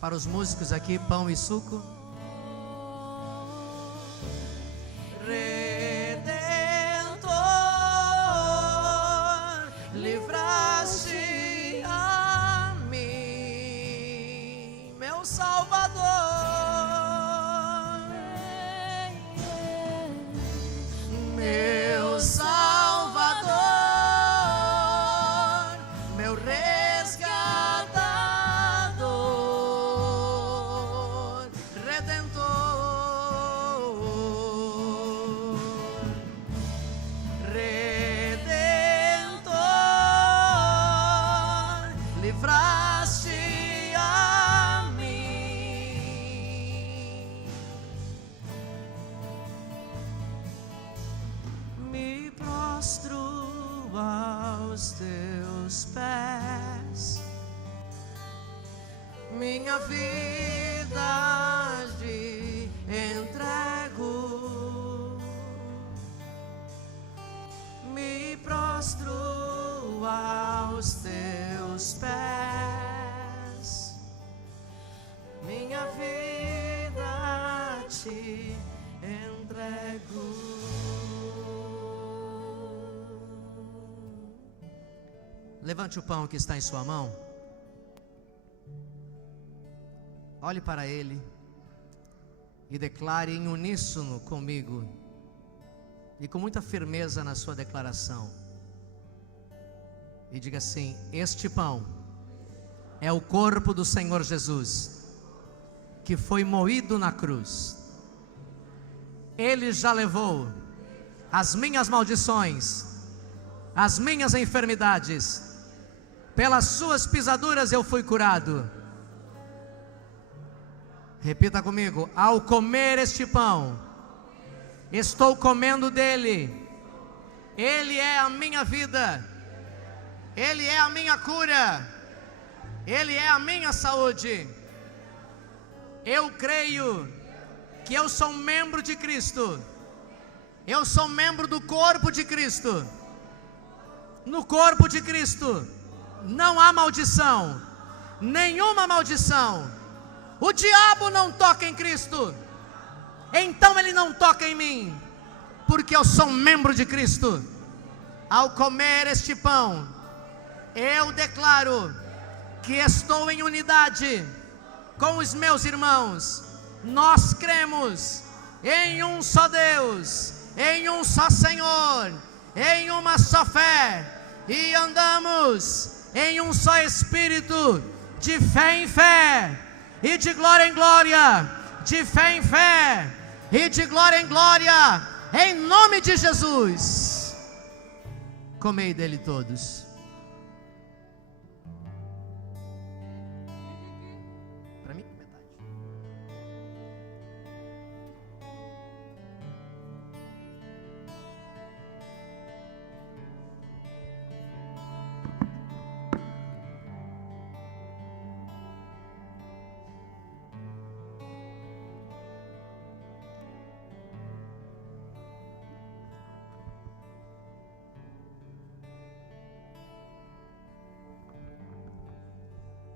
Para os músicos aqui, pão e suco. Redentor, livraste a mim, meu Salvador, meu Salvador, meu resgatador, Redentor, Redentor, livraste a mim. Me prostro aos teus pés, minha vida te entrego. Me prostro aos teus pés, minha vida te entrego. Levante o pão que está em sua mão. Olhe para ele e declare em uníssono comigo, e com muita firmeza na sua declaração. E diga assim: este pão é o corpo do Senhor Jesus, que foi moído na cruz. Ele já levou as minhas maldições, as minhas enfermidades. Pelas suas pisaduras eu fui curado. Repita comigo: ao comer este pão, estou comendo dele. Ele é a minha vida, ele é a minha cura, ele é a minha saúde. Eu creio que eu sou membro de Cristo, eu sou membro do corpo de Cristo. No corpo de Cristo não há maldição, nenhuma maldição. O diabo não toca em Cristo, então ele não toca em mim, porque eu sou membro de Cristo. Ao comer este pão, eu declaro que estou em unidade com os meus irmãos. Nós cremos em um só Deus, em um só Senhor, em uma só fé, e andamos em um só Espírito, de fé em fé e de glória em glória, de fé em fé e de glória em glória, em nome de Jesus. Comei dele todos. Para mim, metade.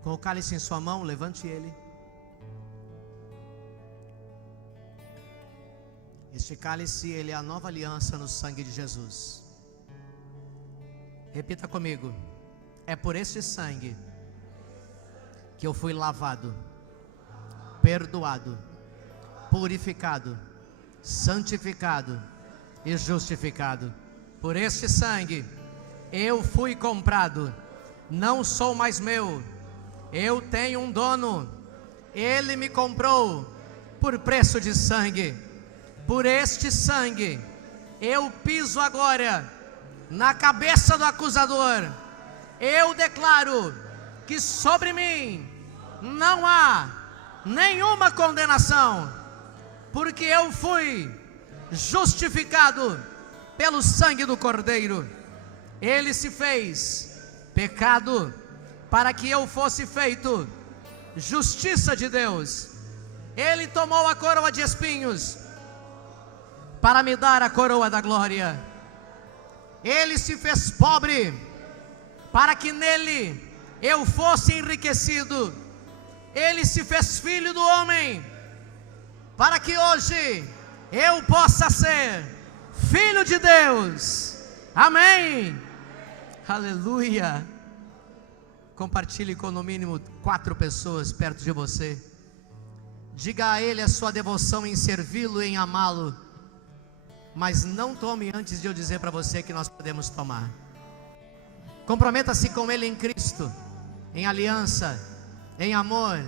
Com o cálice em sua mão, levante ele. Este cálice, ele é a nova aliança no sangue de Jesus. Repita comigo: é por este sangue que eu fui lavado, perdoado, purificado, santificado e justificado. Por este sangue eu fui comprado. Não sou mais meu, eu tenho um dono. Ele me comprou por preço de sangue. Por este sangue eu piso agora na cabeça do acusador. Eu declaro que sobre mim não há nenhuma condenação, porque eu fui justificado pelo sangue do Cordeiro. Ele se fez pecado para que eu fosse feito justiça de Deus. Ele tomou a coroa de espinhos para me dar a coroa da glória. Ele se fez pobre para que nele eu fosse enriquecido. Ele se fez filho do homem para que hoje eu possa ser filho de Deus. Amém. Aleluia. Compartilhe com no mínimo 4 pessoas perto de você. Diga a ele a sua devoção em servi-lo, em amá-lo. Mas não tome antes de eu dizer para você que nós podemos tomar. Comprometa-se com ele em Cristo, em aliança, em amor,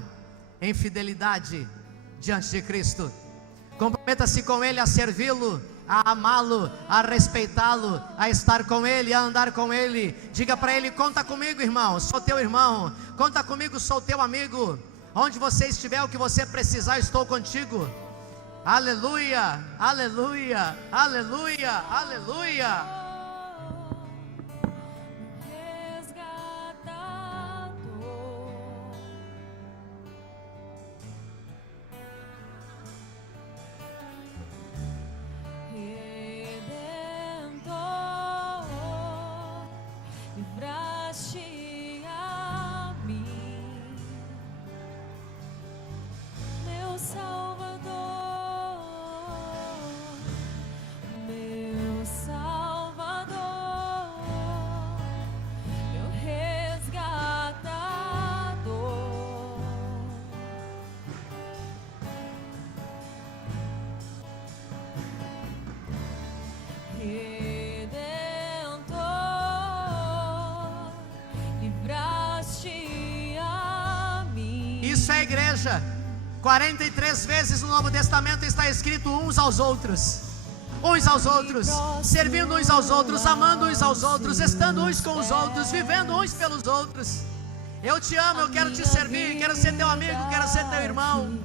em fidelidade diante de Cristo. Comprometa-se com ele a servi-lo, a amá-lo, a respeitá-lo, a estar com ele, a andar com ele. Diga para ele: conta comigo, irmão, sou teu irmão. Conta comigo, sou teu amigo. Onde você estiver, o que você precisar, estou contigo. Aleluia, aleluia, aleluia, aleluia. Isso é igreja. 43 vezes no Novo Testamento está escrito uns aos outros, servindo uns aos outros, amando uns aos outros, estando uns com os outros, vivendo uns pelos outros. Eu te amo, eu quero te servir, quero ser teu amigo, quero ser teu irmão.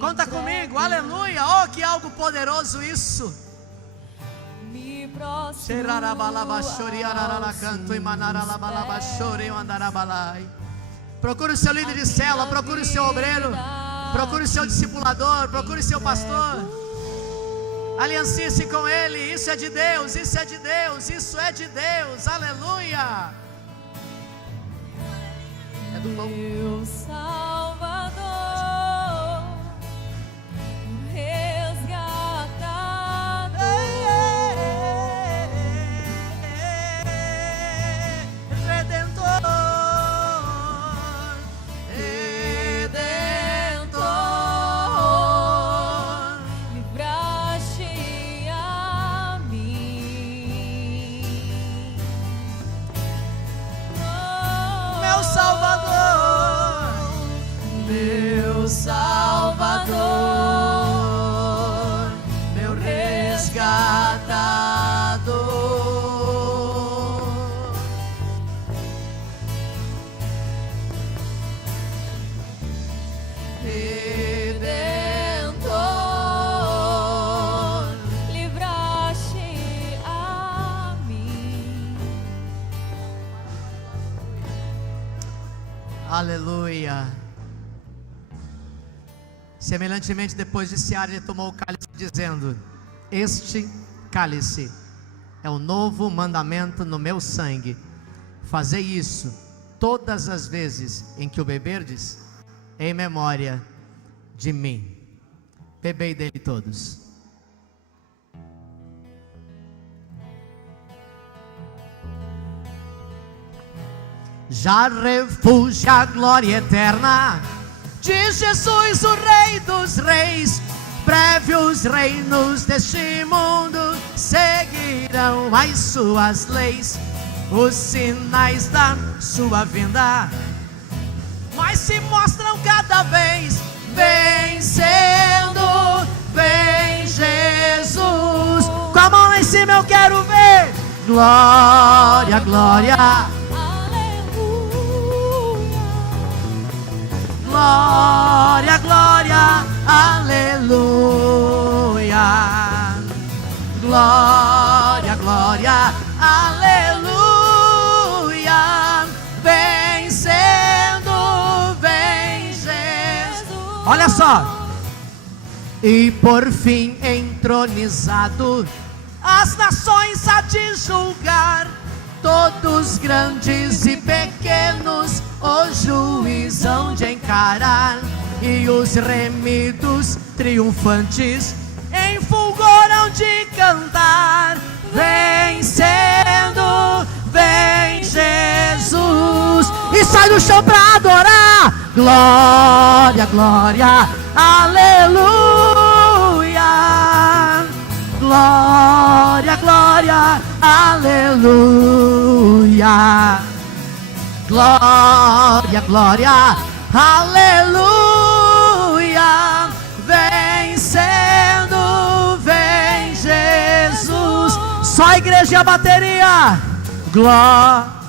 Conta comigo, aleluia. Oh, que algo poderoso isso. Procure o seu líder de célula, procure o seu obreiro, procure o seu discipulador, procure o seu pastor. Aliancie-se com ele. Isso é de Deus, isso é de Deus, isso é de Deus. Aleluia. É do pão. Meu Salvador, resgatador, Redentor, livraste a mim. meu Salvador, Meu Salvador, meu resgatador. Redentor, livraste a mim. Aleluia. Semelhantemente, depois de cear, ele tomou o cálice, dizendo: este cálice é o novo mandamento no meu sangue. Fazei isso todas as vezes em que o beberdes, em memória de mim. Bebei dele todos. Já refúgio a glória eterna de Jesus, o Rei dos Reis. Breve os reinos deste mundo seguirão as suas leis, os sinais da sua vinda, mas se mostram cada vez vencendo. Vem Jesus, com a mão lá em cima eu quero ver. Glória, glória, glória, glória, aleluia. Glória, glória, aleluia. Vencendo, vem Jesus. Olha só. E por fim entronizado, as nações há de julgar, todos grandes e pequenos o juiz hão de encarar, e os remidos triunfantes em fulgor hão de cantar. Vencendo, vem Jesus. E sai do chão pra adorar. Glória, glória, aleluia. Glória, glória, aleluia. Glória, glória, aleluia. Vencendo, vem Jesus. Só a igreja e a bateria. Glória.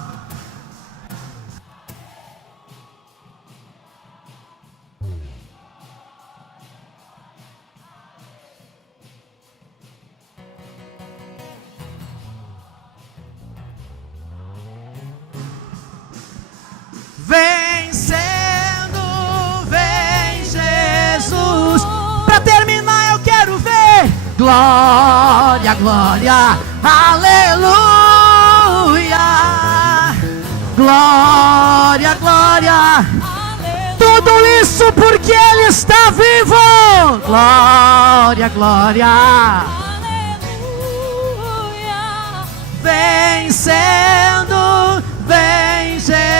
Vencendo, vem Jesus. Para terminar eu quero ver. Glória, glória, aleluia. Glória, glória. Tudo isso porque Ele está vivo. Glória, glória. aleluia. Vencendo, vem Jesus.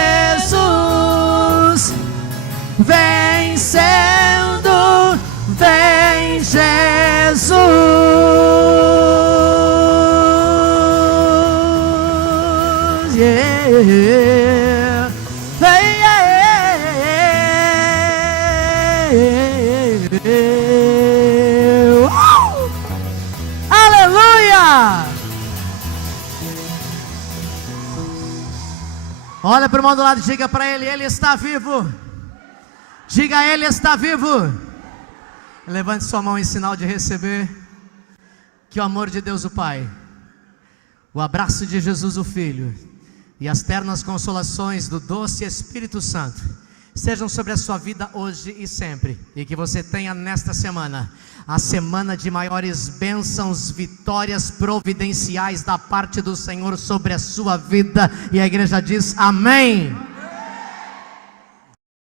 Vencendo, vem Jesus. Yeah. Hey, yeah. Aleluia! Olha para o irmão do lado e diga para ele: Ele está vivo. Diga: Ele está vivo. Levante sua mão em sinal de receber. Que o amor de Deus o Pai, o abraço de Jesus o Filho e as ternas consolações do doce Espírito Santo sejam sobre a sua vida hoje e sempre, e que você tenha nesta semana a semana de maiores bênçãos, vitórias providenciais da parte do Senhor sobre a sua vida. E a igreja diz amém.